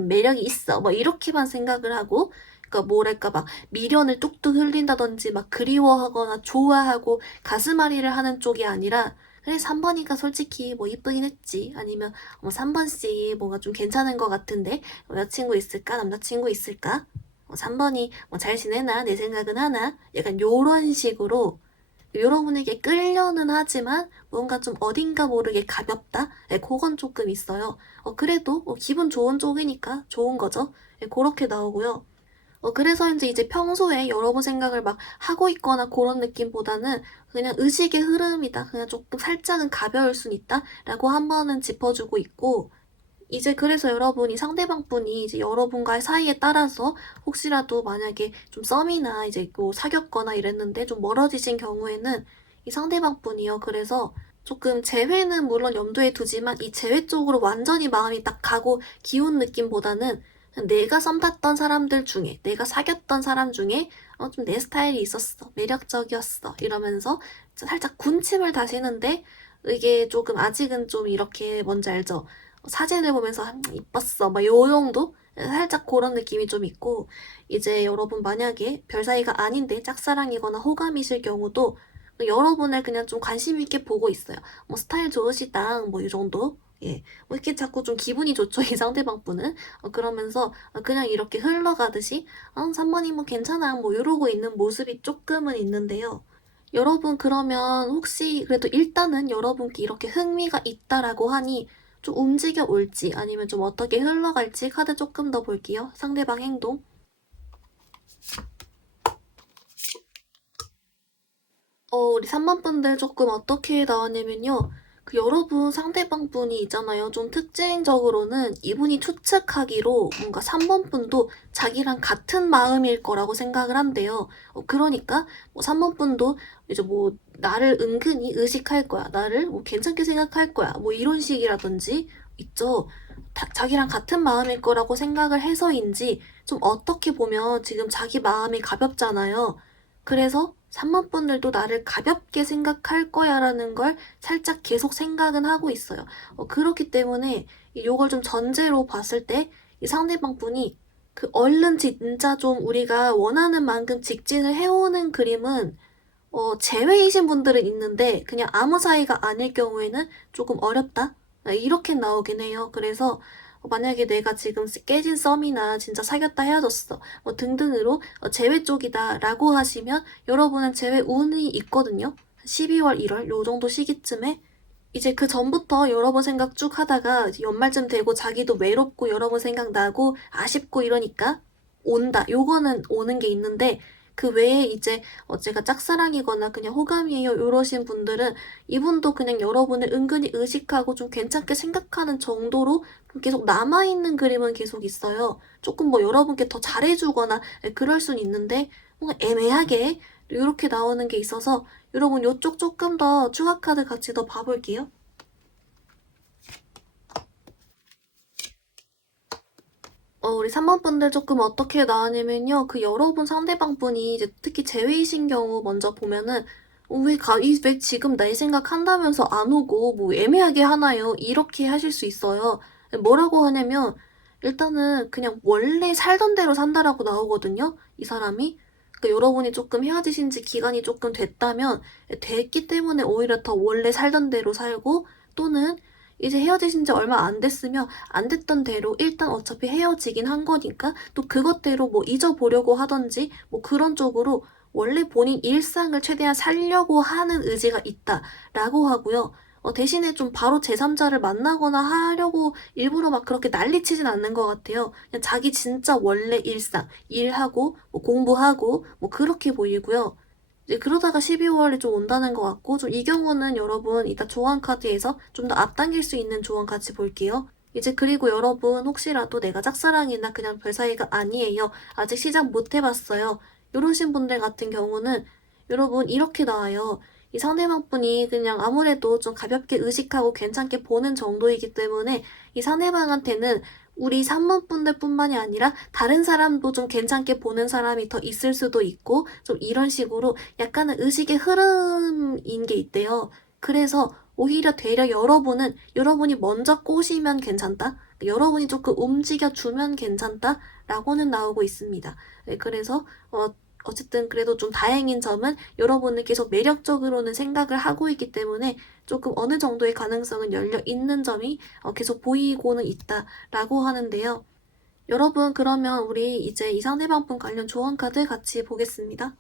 매력이 있어 뭐 이렇게만 생각을 하고, 그러니까 뭐랄까 막 미련을 뚝뚝 흘린다든지 막 그리워하거나 좋아하고 가슴앓이를 하는 쪽이 아니라 그래 3번이니까 솔직히 뭐 이쁘긴 했지. 아니면 3번씨 뭔가 좀 괜찮은 것 같은데 여자친구 있을까? 남자친구 있을까? 3번이 뭐 잘 지내나? 내 생각은 하나? 약간 요런 식으로 여러분에게 끌려는 하지만 뭔가 좀 어딘가 모르게 가볍다? 네, 그건 조금 있어요. 그래도 기분 좋은 쪽이니까 좋은 거죠. 네, 그렇게 나오고요. 그래서 이제 평소에 여러분 생각을 막 하고 있거나 그런 느낌보다는 그냥 의식의 흐름이다. 그냥 조금 살짝은 가벼울 순 있다. 라고 한 번은 짚어주고 있고, 이제 그래서 여러분이 상대방 분이 이제 여러분과의 사이에 따라서 혹시라도 만약에 좀 썸이나 이제 뭐 사귀었거나 이랬는데 좀 멀어지신 경우에는 이 상대방 분이요. 그래서 조금 재회는 물론 염두에 두지만 이 재회 쪽으로 완전히 마음이 딱 가고 기운 느낌보다는 내가 썸 탔던 사람들 중에 내가 사귀었던 사람 중에 좀 내 스타일이 있었어. 매력적이었어. 이러면서 살짝 군침을 다시는데 이게 조금 아직은 좀 이렇게 뭔지 알죠? 사진을 보면서 이뻤어 막 요 정도? 살짝 그런 느낌이 좀 있고 이제 여러분 만약에 별 사이가 아닌데 짝사랑이거나 호감이실 경우도 여러분을 그냥 좀 관심 있게 보고 있어요. 뭐 스타일 좋으시다 뭐 이 정도. 예, 뭐 이렇게 자꾸 좀 기분이 좋죠 이 상대방 분은. 그러면서 그냥 이렇게 흘러가듯이 3번이 뭐 괜찮아 뭐 이러고 있는 모습이 조금은 있는데요. 여러분 그러면 혹시 그래도 일단은 여러분께 이렇게 흥미가 있다라고 하니 좀 움직여 올지 아니면 좀 어떻게 흘러갈지 카드 조금 더 볼게요. 상대방 행동. 우리 3번 분들 조금 어떻게 나왔냐면요. 그 여러분 상대방 분이 있잖아요. 좀 특징적으로는 이분이 추측하기로 뭔가 3번 분도 자기랑 같은 마음일 거라고 생각을 한대요. 그러니까 뭐 3번 분도 이제 뭐 나를 은근히 의식할 거야. 나를 뭐 괜찮게 생각할 거야. 뭐 이런 식이라든지 있죠. 자기랑 같은 마음일 거라고 생각을 해서인지 좀 어떻게 보면 지금 자기 마음이 가볍잖아요. 그래서 3번 분들도 나를 가볍게 생각할 거야 라는 걸 살짝 계속 생각은 하고 있어요. 그렇기 때문에 이걸 좀 전제로 봤을 때 이 상대방 분이 그 얼른 진짜 좀 우리가 원하는 만큼 직진을 해오는 그림은 제외이신 분들은 있는데 그냥 아무 사이가 아닐 경우에는 조금 어렵다? 이렇게 나오긴 해요. 그래서 만약에 내가 지금 깨진 썸이나 진짜 사귀었다 헤어졌어 등등으로 재회 쪽이다 라고 하시면 여러분은 재회 운이 있거든요. 12월, 1월 요 정도 시기쯤에 이제 그 전부터 여러분 생각 쭉 하다가 연말쯤 되고 자기도 외롭고 여러분 생각 나고 아쉽고 이러니까 온다. 요거는 오는 게 있는데 그 외에 이제 제가 짝사랑이거나 그냥 호감이에요 이러신 분들은 이분도 그냥 여러분을 은근히 의식하고 좀 괜찮게 생각하는 정도로 계속 남아있는 그림은 계속 있어요. 조금 뭐 여러분께 더 잘해주거나 그럴 순 있는데 뭔가 애매하게 이렇게 나오는 게 있어서 여러분 요쪽 조금 더 추가 카드 같이 더 봐볼게요. 우리 3번 분들 조금 어떻게 나왔냐면요. 그 여러분 상대방 분이 이제 특히 제외이신 경우 먼저 보면은 왜 지금 날 생각한다면서 안 오고 뭐 애매하게 하나요? 이렇게 하실 수 있어요. 뭐라고 하냐면 일단은 그냥 원래 살던 대로 산다라고 나오거든요. 이 사람이. 그러니까 여러분이 조금 헤어지신 지 기간이 조금 됐기 때문에 오히려 더 원래 살던 대로 살고 또는 이제 헤어지신 지 얼마 안 됐으면 안 됐던 대로 일단 어차피 헤어지긴 한 거니까 또 그것대로 뭐 잊어보려고 하던지 뭐 그런 쪽으로 원래 본인 일상을 최대한 살려고 하는 의지가 있다라고 하고요. 대신에 좀 바로 제3자를 만나거나 하려고 일부러 막 그렇게 난리치진 않는 것 같아요. 그냥 자기 진짜 원래 일상, 일하고 뭐 공부하고 뭐 그렇게 보이고요. 이제 그러다가 12월에 좀 온다는 것 같고 좀 이 경우는 여러분 이따 조언 카드에서 좀 더 앞당길 수 있는 조언 같이 볼게요. 이제 그리고 여러분 혹시라도 내가 짝사랑이나 그냥 별 사이가 아니에요. 아직 시작 못 해봤어요. 이러신 분들 같은 경우는 여러분 이렇게 나와요. 이 상대방 분이 그냥 아무래도 좀 가볍게 의식하고 괜찮게 보는 정도이기 때문에 이 상대방한테는 우리 3번 분들 뿐만이 아니라 다른 사람도 좀 괜찮게 보는 사람이 더 있을 수도 있고 좀 이런 식으로 약간은 의식의 흐름인 게 있대요. 그래서 오히려 되려 여러분이 먼저 꼬시면 괜찮다. 여러분이 조금 움직여주면 괜찮다. 라고는 나오고 있습니다. 네, 그래서 어쨌든 그래도 좀 다행인 점은 여러분을 계속 매력적으로는 생각을 하고 있기 때문에 조금 어느 정도의 가능성은 열려 있는 점이 계속 보이고는 있다라고 하는데요. 여러분, 그러면 우리 이제 이 상대방분 관련 조언 카드 같이 보겠습니다.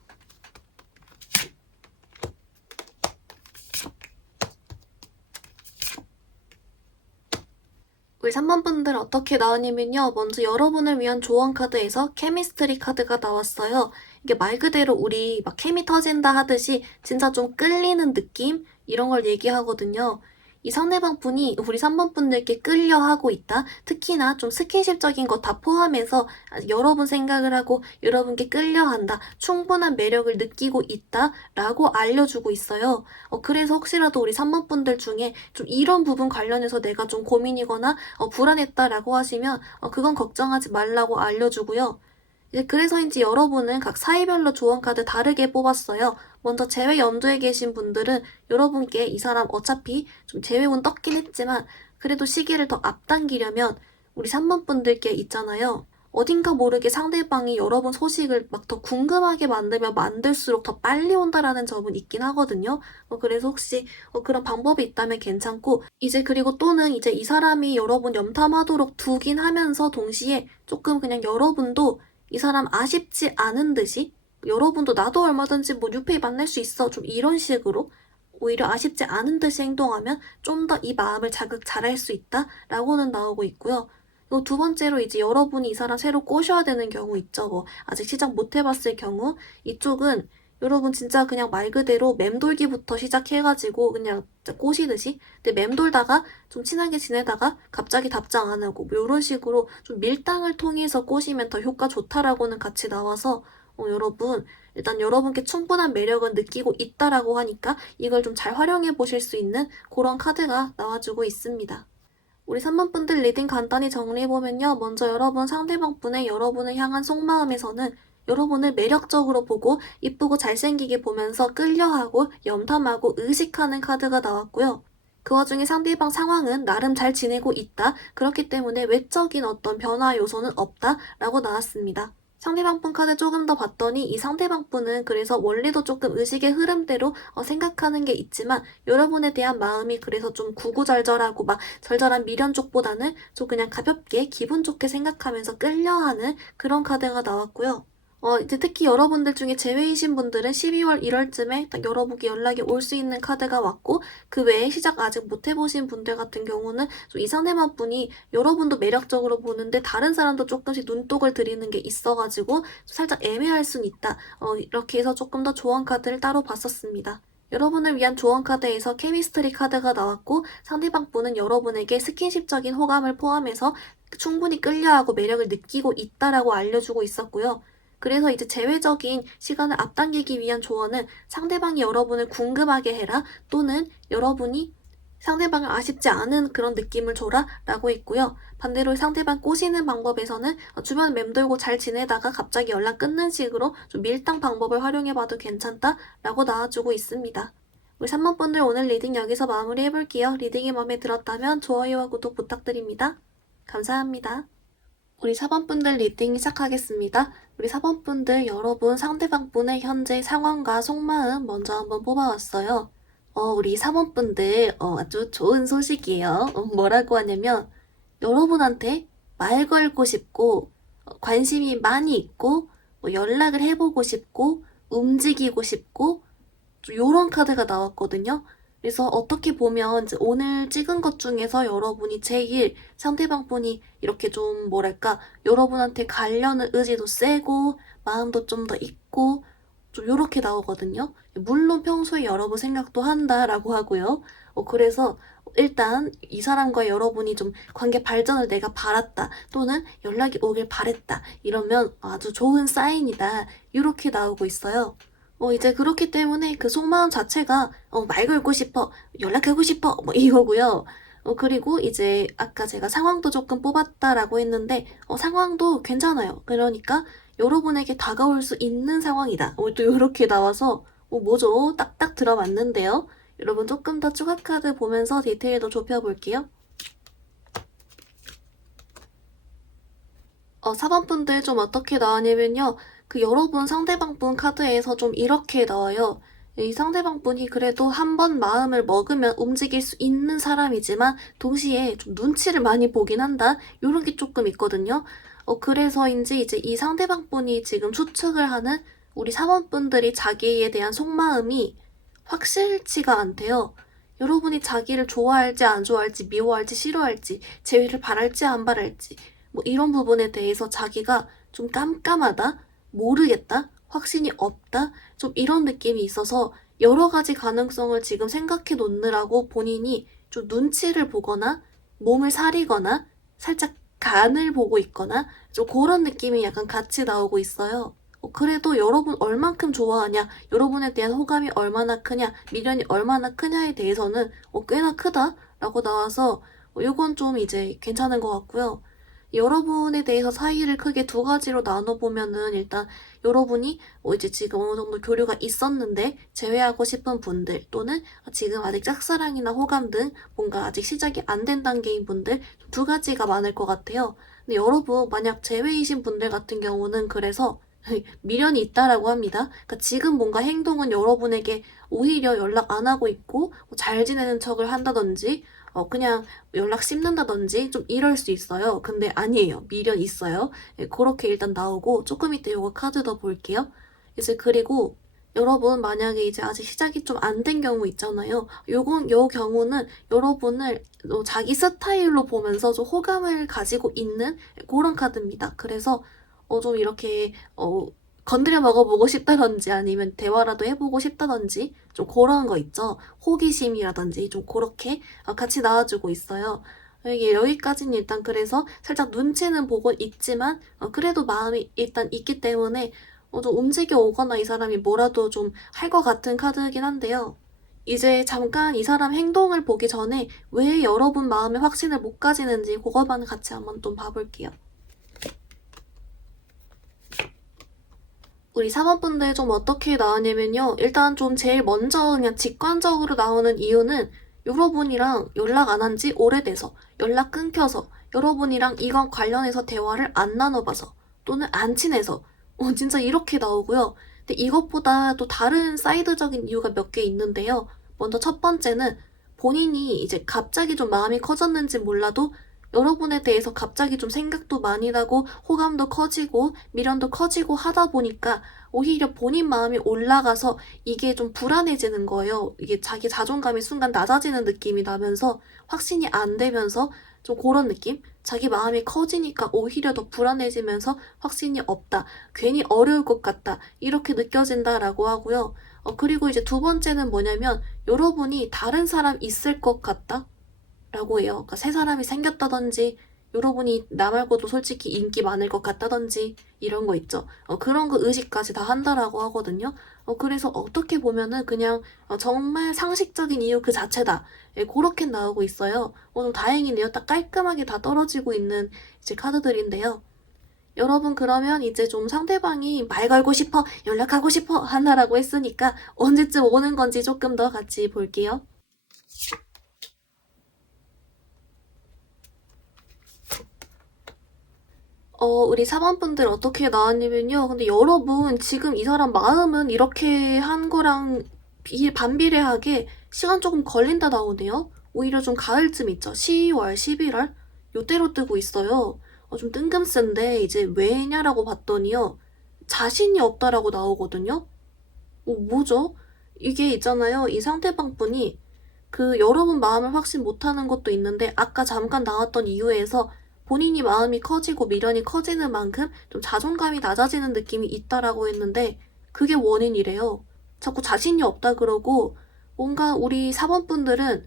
우리 3번 분들 어떻게 나왔냐면요. 먼저 여러분을 위한 조언 카드에서 케미스트리 카드가 나왔어요. 이게 말 그대로 우리 막 케미 터진다 하듯이 진짜 좀 끌리는 느낌? 이런 걸 얘기하거든요. 이 상대방 분이 우리 3번 분들께 끌려하고 있다. 특히나 좀 스킨십적인 거 다 포함해서 여러분 생각을 하고 여러분께 끌려한다. 충분한 매력을 느끼고 있다. 라고 알려주고 있어요. 그래서 혹시라도 우리 3번 분들 중에 좀 이런 부분 관련해서 내가 좀 고민이거나 불안했다라고 하시면 그건 걱정하지 말라고 알려주고요. 이제 그래서인지 여러분은 각 사이별로 조언 카드 다르게 뽑았어요. 먼저 재회 염두에 계신 분들은 여러분께 이 사람 어차피 좀 재회운 떴긴 했지만 그래도 시기를 더 앞당기려면 우리 3번 분들께 있잖아요. 어딘가 모르게 상대방이 여러분 소식을 막 더 궁금하게 만들면 만들수록 더 빨리 온다라는 점은 있긴 하거든요. 그래서 혹시 그런 방법이 있다면 괜찮고, 이제 그리고 또는 이제 이 사람이 여러분 염탐하도록 두긴 하면서 동시에 조금 그냥 여러분도 이 사람 아쉽지 않은 듯이 여러분도 나도 얼마든지 뭐 뉴페이 만날 수 있어 좀 이런 식으로 오히려 아쉽지 않은 듯이 행동하면 좀 더 이 마음을 자극 잘할 수 있다라고는 나오고 있고요. 그리고 두 번째로 이제 여러분이 이 사람 새로 꼬셔야 되는 경우 있죠. 뭐 아직 시작 못 해봤을 경우 이쪽은 여러분 진짜 그냥 말 그대로 맴돌기부터 시작해가지고 그냥 꼬시듯이 근데 맴돌다가 좀 친하게 지내다가 갑자기 답장 안 하고 뭐 이런 식으로 좀 밀당을 통해서 꼬시면 더 효과 좋다라고는 같이 나와서 여러분 일단 여러분께 충분한 매력은 느끼고 있다라고 하니까 이걸 좀 잘 활용해 보실 수 있는 그런 카드가 나와주고 있습니다. 우리 3번 분들 리딩 간단히 정리해보면요. 먼저 여러분 상대방 분의 여러분을 향한 속마음에서는 여러분을 매력적으로 보고 이쁘고 잘생기게 보면서 끌려하고 염탐하고 의식하는 카드가 나왔고요. 그 와중에 상대방 상황은 나름 잘 지내고 있다. 그렇기 때문에 외적인 어떤 변화 요소는 없다. 라고 나왔습니다. 상대방 분 카드 조금 더 봤더니 이 상대방 분은 그래서 원래도 조금 의식의 흐름대로 생각하는 게 있지만 여러분에 대한 마음이 그래서 좀 구구절절하고 막 절절한 미련 쪽보다는 좀 그냥 가볍게 기분 좋게 생각하면서 끌려하는 그런 카드가 나왔고요. 이제 특히 여러분들 중에 제외이신 분들은 12월 1월쯤에 딱 여러분께 연락이 올 수 있는 카드가 왔고 그 외에 시작 아직 못 해보신 분들 같은 경우는 좀 이 상대방 분이 여러분도 매력적으로 보는데 다른 사람도 조금씩 눈독을 들이는 게 있어가지고 살짝 애매할 순 있다. 이렇게 해서 조금 더 조언 카드를 따로 봤었습니다. 여러분을 위한 조언 카드에서 케미스트리 카드가 나왔고 상대방 분은 여러분에게 스킨십적인 호감을 포함해서 충분히 끌려하고 매력을 느끼고 있다라고 알려주고 있었고요. 그래서 이제 제외적인 시간을 앞당기기 위한 조언은 상대방이 여러분을 궁금하게 해라 또는 여러분이 상대방을 아쉽지 않은 그런 느낌을 줘라 라고 있고요. 반대로 상대방 꼬시는 방법에서는 주변 맴돌고 잘 지내다가 갑자기 연락 끊는 식으로 좀 밀당 방법을 활용해봐도 괜찮다 라고 나와주고 있습니다. 우리 3번 분들 오늘 리딩 여기서 마무리해볼게요. 리딩이 마음에 들었다면 좋아요와 구독 부탁드립니다. 감사합니다. 우리 4번 분들 리딩 시작하겠습니다. 우리 4번 분들 여러분 상대방 분의 현재 상황과 속마음 먼저 한번 뽑아왔어요. 우리 4번 분들 아주 좋은 소식이에요. 뭐라고 하냐면 여러분한테 말 걸고 싶고 관심이 많이 있고 연락을 해보고 싶고 움직이고 싶고 요런 카드가 나왔거든요. 그래서 어떻게 보면 이제 오늘 찍은 것 중에서 여러분이 제일 상대방 분이 이렇게 좀 뭐랄까 여러분한테 가려는 의지도 세고 마음도 좀 더 있고 좀 요렇게 나오거든요. 물론 평소에 여러분 생각도 한다라고 하고요. 그래서 일단 이 사람과 여러분이 좀 관계 발전을 내가 바랐다 또는 연락이 오길 바랬다 이러면 아주 좋은 사인이다 이렇게 나오고 있어요. 이제 그렇기 때문에 그 속마음 자체가 말 걸고 싶어, 연락하고 싶어 뭐 이거고요. 그리고 이제 아까 제가 상황도 조금 뽑았다라고 했는데 상황도 괜찮아요. 그러니까 여러분에게 다가올 수 있는 상황이다. 또 이렇게 나와서 뭐죠? 딱딱 들어맞는데요. 여러분 조금 더 추가 카드 보면서 디테일도 좁혀볼게요. 4번 분들 좀 어떻게 나왔냐면요. 그 여러분 상대방 분 카드에서 좀 이렇게 나와요. 이 상대방 분이 그래도 한 번 마음을 먹으면 움직일 수 있는 사람이지만 동시에 좀 눈치를 많이 보긴 한다. 요런 게 조금 있거든요. 그래서인지 이제 이 상대방 분이 지금 추측을 하는 우리 사원분들이 자기에 대한 속마음이 확실치가 않대요. 여러분이 자기를 좋아할지 안 좋아할지 미워할지 싫어할지 재회를 바랄지 안 바랄지 뭐 이런 부분에 대해서 자기가 좀 깜깜하다, 모르겠다, 확신이 없다, 좀 이런 느낌이 있어서 여러 가지 가능성을 지금 생각해 놓느라고 본인이 좀 눈치를 보거나 몸을 사리거나 살짝 간을 보고 있거나 좀 그런 느낌이 약간 같이 나오고 있어요. 그래도 여러분 얼만큼 좋아하냐, 여러분에 대한 호감이 얼마나 크냐, 미련이 얼마나 크냐에 대해서는 꽤나 크다라고 나와서 이건 좀 이제 괜찮은 것 같고요. 여러분에 대해서 사이를 크게 두 가지로 나눠보면은 일단 여러분이 이제 지금 어느 정도 교류가 있었는데 재회하고 싶은 분들 또는 지금 아직 짝사랑이나 호감 등 뭔가 아직 시작이 안 된 단계인 분들 두 가지가 많을 것 같아요. 근데 여러분 만약 재회이신 분들 같은 경우는 그래서 미련이 있다라고 합니다. 그러니까 지금 뭔가 행동은 여러분에게 오히려 연락 안 하고 있고 잘 지내는 척을 한다든지 그냥 연락 씹는다든지 좀 이럴 수 있어요. 근데 아니에요. 미련 있어요. 그렇게 일단 나오고 조금 이따 요거 카드 더 볼게요. 이제 그리고 여러분 만약에 이제 아직 시작이 좀 안 된 경우 있잖아요. 요 경우는 여러분을 자기 스타일로 보면서 좀 호감을 가지고 있는 그런 카드입니다. 그래서 좀 이렇게 건드려 먹어보고 싶다든지 아니면 대화라도 해보고 싶다든지 좀 그런 거 있죠. 호기심이라든지 좀 그렇게 같이 나와주고 있어요. 이게 여기까지는 일단 그래서 살짝 눈치는 보고 있지만 그래도 마음이 일단 있기 때문에 좀 움직여 오거나 이 사람이 뭐라도 좀 할 것 같은 카드이긴 한데요. 이제 잠깐 이 사람 행동을 보기 전에 왜 여러분 마음에 확신을 못 가지는지 그것만 같이 한번 좀 봐볼게요. 우리 사원분들 좀 어떻게 나왔냐면요. 일단 좀 제일 먼저 그냥 직관적으로 나오는 이유는 여러분이랑 연락 안 한 지 오래돼서, 연락 끊겨서, 여러분이랑 이건 관련해서 대화를 안 나눠봐서, 또는 안 친해서, 진짜 이렇게 나오고요. 근데 이것보다 또 다른 사이드적인 이유가 몇 개 있는데요. 먼저 첫 번째는 본인이 이제 갑자기 좀 마음이 커졌는지 몰라도 여러분에 대해서 갑자기 좀 생각도 많이 나고 호감도 커지고 미련도 커지고 하다 보니까 오히려 본인 마음이 올라가서 이게 좀 불안해지는 거예요. 이게 자기 자존감이 순간 낮아지는 느낌이 나면서 확신이 안 되면서 좀 그런 느낌? 자기 마음이 커지니까 오히려 더 불안해지면서 확신이 없다. 괜히 어려울 것 같다. 이렇게 느껴진다라고 하고요. 그리고 이제 두 번째는 뭐냐면 여러분이 다른 사람 있을 것 같다? 라고 해요. 그러니까 새 사람이 생겼다든지 여러분이 나 말고도 솔직히 인기 많을 것 같다든지 이런 거 있죠. 그런 거 의식까지 다 한다라고 하거든요. 그래서 어떻게 보면은 그냥 정말 상식적인 이유 그 자체다. 예, 그렇게 나오고 있어요. 좀 다행이네요. 딱 깔끔하게 다 떨어지고 있는 이제 카드들인데요. 여러분 그러면 이제 좀 상대방이 말 걸고 싶어, 연락하고 싶어 하나라고 했으니까 언제쯤 오는 건지 조금 더 같이 볼게요. 우리 사관분들 어떻게 나왔냐면요. 근데 여러분, 지금 이 사람 마음은 이렇게 한 거랑 반비례하게 시간 조금 걸린다 나오네요. 오히려 좀 가을쯤 있죠. 10월, 11월? 요때로 뜨고 있어요. 좀 뜬금쓴데, 이제 왜냐라고 봤더니요. 자신이 없다라고 나오거든요. 뭐죠? 이게 있잖아요. 이 상대방 분이 그 여러분 마음을 확신 못하는 것도 있는데, 아까 잠깐 나왔던 이유에서 본인이 마음이 커지고 미련이 커지는 만큼 좀 자존감이 낮아지는 느낌이 있다라고 했는데 그게 원인이래요. 자꾸 자신이 없다 그러고 뭔가 우리 사원분들은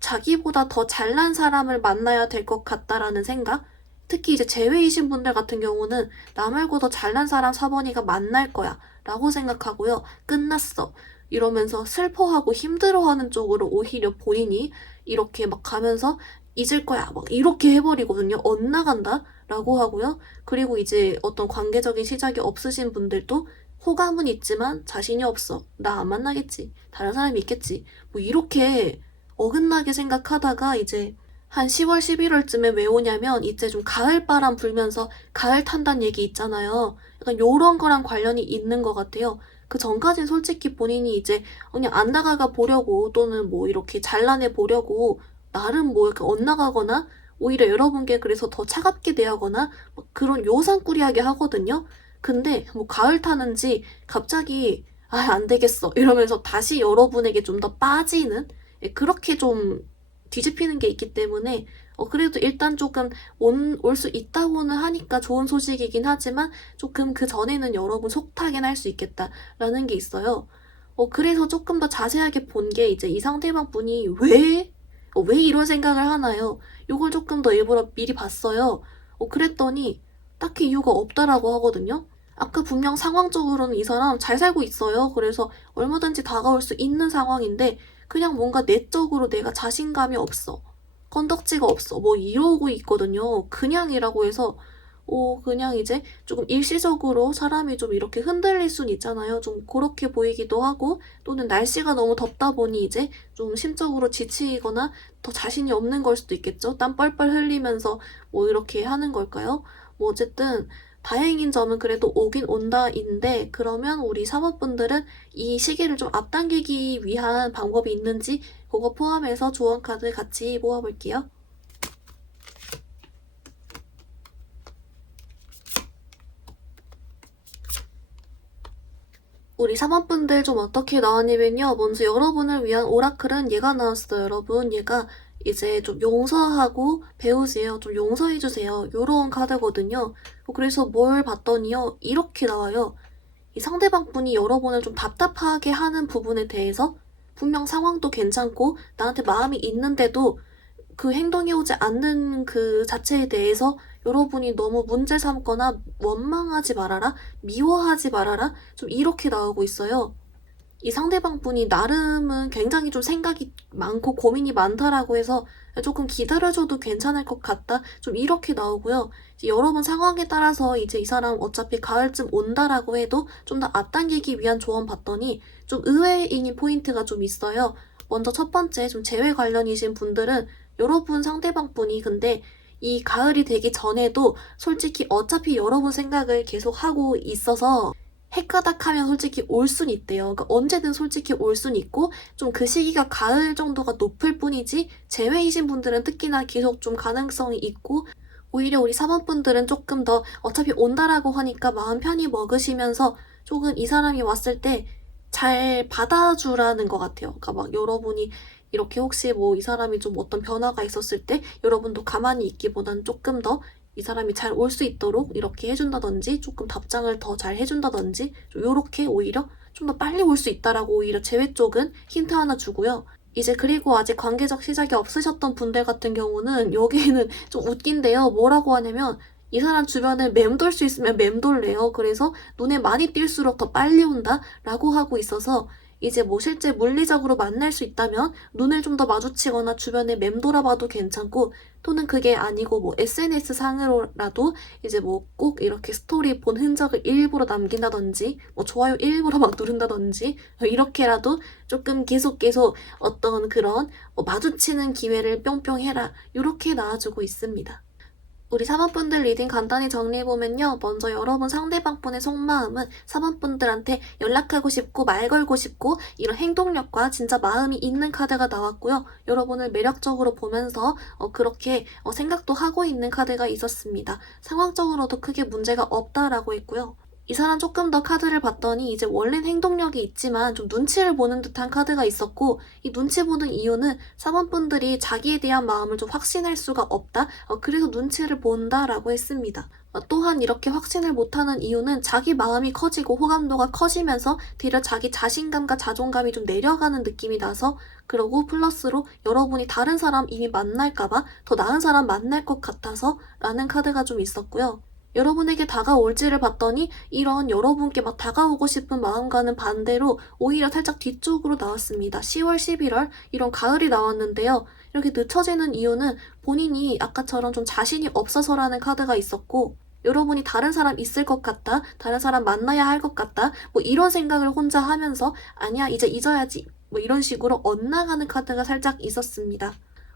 자기보다 더 잘난 사람을 만나야 될 것 같다라는 생각? 특히 이제 제외이신 분들 같은 경우는 나 말고 더 잘난 사람 사원이가 만날 거야 라고 생각하고요. 끝났어. 이러면서 슬퍼하고 힘들어하는 쪽으로 오히려 본인이 이렇게 막 가면서 잊을 거야. 막 이렇게 해버리거든요. 엇나간다? 라고 하고요. 그리고 이제 어떤 관계적인 시작이 없으신 분들도 호감은 있지만 자신이 없어. 나 안 만나겠지. 다른 사람이 있겠지. 뭐 이렇게 어긋나게 생각하다가 이제 한 10월, 11월쯤에 왜 오냐면 이제 좀 가을바람 불면서 가을 탄다는 얘기 있잖아요. 약간 요런 거랑 관련이 있는 것 같아요. 그 전까진 솔직히 본인이 이제 그냥 안 나가가 보려고 또는 뭐 이렇게 잘라내 보려고 나름 뭐 이렇게 엇나가거나 오히려 여러분께 그래서 더 차갑게 대하거나 막 그런 요상꾸리하게 하거든요. 근데 뭐 가을 타는지 갑자기 아, 안 되겠어 이러면서 다시 여러분에게 좀 더 빠지는 그렇게 좀 뒤집히는 게 있기 때문에 그래도 일단 조금 올 수 있다고는 하니까 좋은 소식이긴 하지만 조금 그 전에는 여러분 속타긴 할 수 있겠다라는 게 있어요. 그래서 조금 더 자세하게 본 게 이제 이 상대방 분이 왜 이런 생각을 하나요? 요걸 조금 더 일부러 미리 봤어요. 그랬더니 딱히 이유가 없다라고 하거든요. 아까 분명 상황적으로는 이 사람 잘 살고 있어요. 그래서 얼마든지 다가올 수 있는 상황인데 그냥 뭔가 내적으로 내가 자신감이 없어. 건덕지가 없어. 뭐 이러고 있거든요. 그냥이라고 해서 그냥 이제 조금 일시적으로 사람이 좀 이렇게 흔들릴 순 있잖아요. 좀 그렇게 보이기도 하고 또는 날씨가 너무 덥다 보니 이제 좀 심적으로 지치거나 더 자신이 없는 걸 수도 있겠죠. 땀 뻘뻘 흘리면서 뭐 이렇게 하는 걸까요? 뭐 어쨌든 다행인 점은 그래도 오긴 온다인데 그러면 우리 사모분들은 이 시기를 좀 앞당기기 위한 방법이 있는지 그거 포함해서 조언 카드 같이 모아볼게요. 우리 사모분들 좀 어떻게 나왔냐면요. 먼저 여러분을 위한 오라클은 얘가 나왔어요. 여러분 얘가 이제 좀 용서하고 배우세요. 좀 용서해주세요. 요런 카드거든요. 그래서 뭘 봤더니요. 이렇게 나와요. 이 상대방 분이 여러분을 좀 답답하게 하는 부분에 대해서 분명 상황도 괜찮고 나한테 마음이 있는데도 그 행동해오지 않는 그 자체에 대해서 여러분이 너무 문제 삼거나 원망하지 말아라, 미워하지 말아라, 좀 이렇게 나오고 있어요. 이 상대방 분이 나름은 굉장히 좀 생각이 많고 고민이 많다라고 해서 조금 기다려줘도 괜찮을 것 같다. 좀 이렇게 나오고요. 이제 여러분 상황에 따라서 이제 이 사람 어차피 가을쯤 온다라고 해도 좀 더 앞당기기 위한 조언 봤더니 좀 의외인 포인트가 좀 있어요. 먼저 첫 번째 좀 재회 관련이신 분들은 여러분 상대방 분이 근데 이 가을이 되기 전에도 솔직히 어차피 여러분 생각을 계속 하고 있어서 해가닥하면 솔직히 올 순 있대요. 그러니까 언제든 솔직히 올 순 있고 좀 그 시기가 가을 정도가 높을 뿐이지 제외이신 분들은 특히나 계속 좀 가능성이 있고 오히려 우리 사모분들은 조금 더 어차피 온다라고 하니까 마음 편히 먹으시면서 조금 이 사람이 왔을 때 잘 받아주라는 것 같아요. 그러니까 막 여러분이 이렇게 혹시 뭐 이 사람이 좀 어떤 변화가 있었을 때 여러분도 가만히 있기보다는 조금 더 이 사람이 잘 올 수 있도록 이렇게 해준다든지 조금 답장을 더 잘 해준다든지 좀 요렇게 오히려 좀 더 빨리 올 수 있다라고 오히려 제외 쪽은 힌트 하나 주고요. 이제 그리고 아직 관계적 시작이 없으셨던 분들 같은 경우는 여기에는 좀 웃긴데요. 뭐라고 하냐면 이 사람 주변을 맴돌 수 있으면 맴돌래요. 그래서 눈에 많이 띌수록 더 빨리 온다라고 하고 있어서 이제 뭐 실제 물리적으로 만날 수 있다면 눈을 좀 더 마주치거나 주변에 맴돌아봐도 괜찮고 또는 그게 아니고 뭐 SNS 상으로라도 이제 뭐 꼭 이렇게 스토리 본 흔적을 일부러 남긴다든지 뭐 좋아요 일부러 막 누른다든지 이렇게라도 조금 계속 어떤 그런 마주치는 기회를 뿅뿅 해라 이렇게 나와주고 있습니다. 우리 사모분들 리딩 간단히 정리해보면요. 먼저 여러분 상대방분의 속마음은 사모분들한테 연락하고 싶고 말 걸고 싶고 이런 행동력과 진짜 마음이 있는 카드가 나왔고요. 여러분을 매력적으로 보면서 그렇게 생각도 하고 있는 카드가 있었습니다. 상황적으로도 크게 문제가 없다라고 했고요. 이 사람 조금 더 카드를 봤더니 이제 원래는 행동력이 있지만 좀 눈치를 보는 듯한 카드가 있었고 이 눈치 보는 이유는 사모분들이 자기에 대한 마음을 좀 확신할 수가 없다. 그래서 눈치를 본다라고 했습니다. 또한 이렇게 확신을 못하는 이유는 자기 마음이 커지고 호감도가 커지면서 되려 자기 자신감과 자존감이 좀 내려가는 느낌이 나서 그러고 플러스로 여러분이 다른 사람 이미 만날까봐 더 나은 사람 만날 것 같아서 라는 카드가 좀 있었고요. 여러분에게 다가올지를 봤더니 이런 여러분께 막 다가오고 싶은 마음과는 반대로 오히려 살짝 뒤쪽으로 나왔습니다. 10월, 11월 이런 가을이 나왔는데요. 이렇게 늦춰지는 이유는 본인이 아까처럼 좀 자신이 없어서라는 카드가 있었고 여러분이 다른 사람 있을 것 같다, 다른 사람 만나야 할 것 같다, 뭐 이런 생각을 혼자 하면서 아니야 이제 잊어야지 뭐 이런 식으로 엇나가는 카드가 살짝 있었습니다.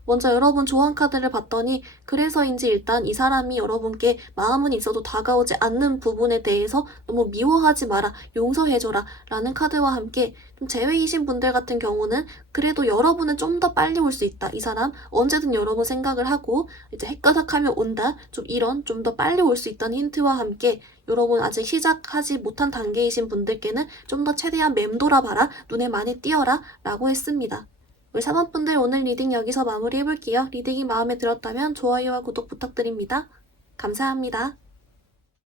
먼저 여러분 조언 카드를 봤더니 그래서인지 일단 이 사람이 여러분께 마음은 있어도 다가오지 않는 부분에 대해서 너무 미워하지 마라, 용서해줘라 라는 카드와 함께 좀 제외이신 분들 같은 경우는 그래도 여러분은 좀 더 빨리 올 수 있다. 이 사람 언제든 여러분 생각을 하고 이제 해까닥하면 온다. 좀 이런 좀 더 빨리 올 수 있다는 힌트와 함께 여러분 아직 시작하지 못한 단계이신 분들께는 좀 더 최대한 맴돌아봐라. 눈에 많이 띄어라 라고 했습니다. 우리 4번분들 오늘 리딩 여기서 마무리해볼게요. 리딩이 마음에 들었다면 좋아요와 구독 부탁드립니다. 감사합니다.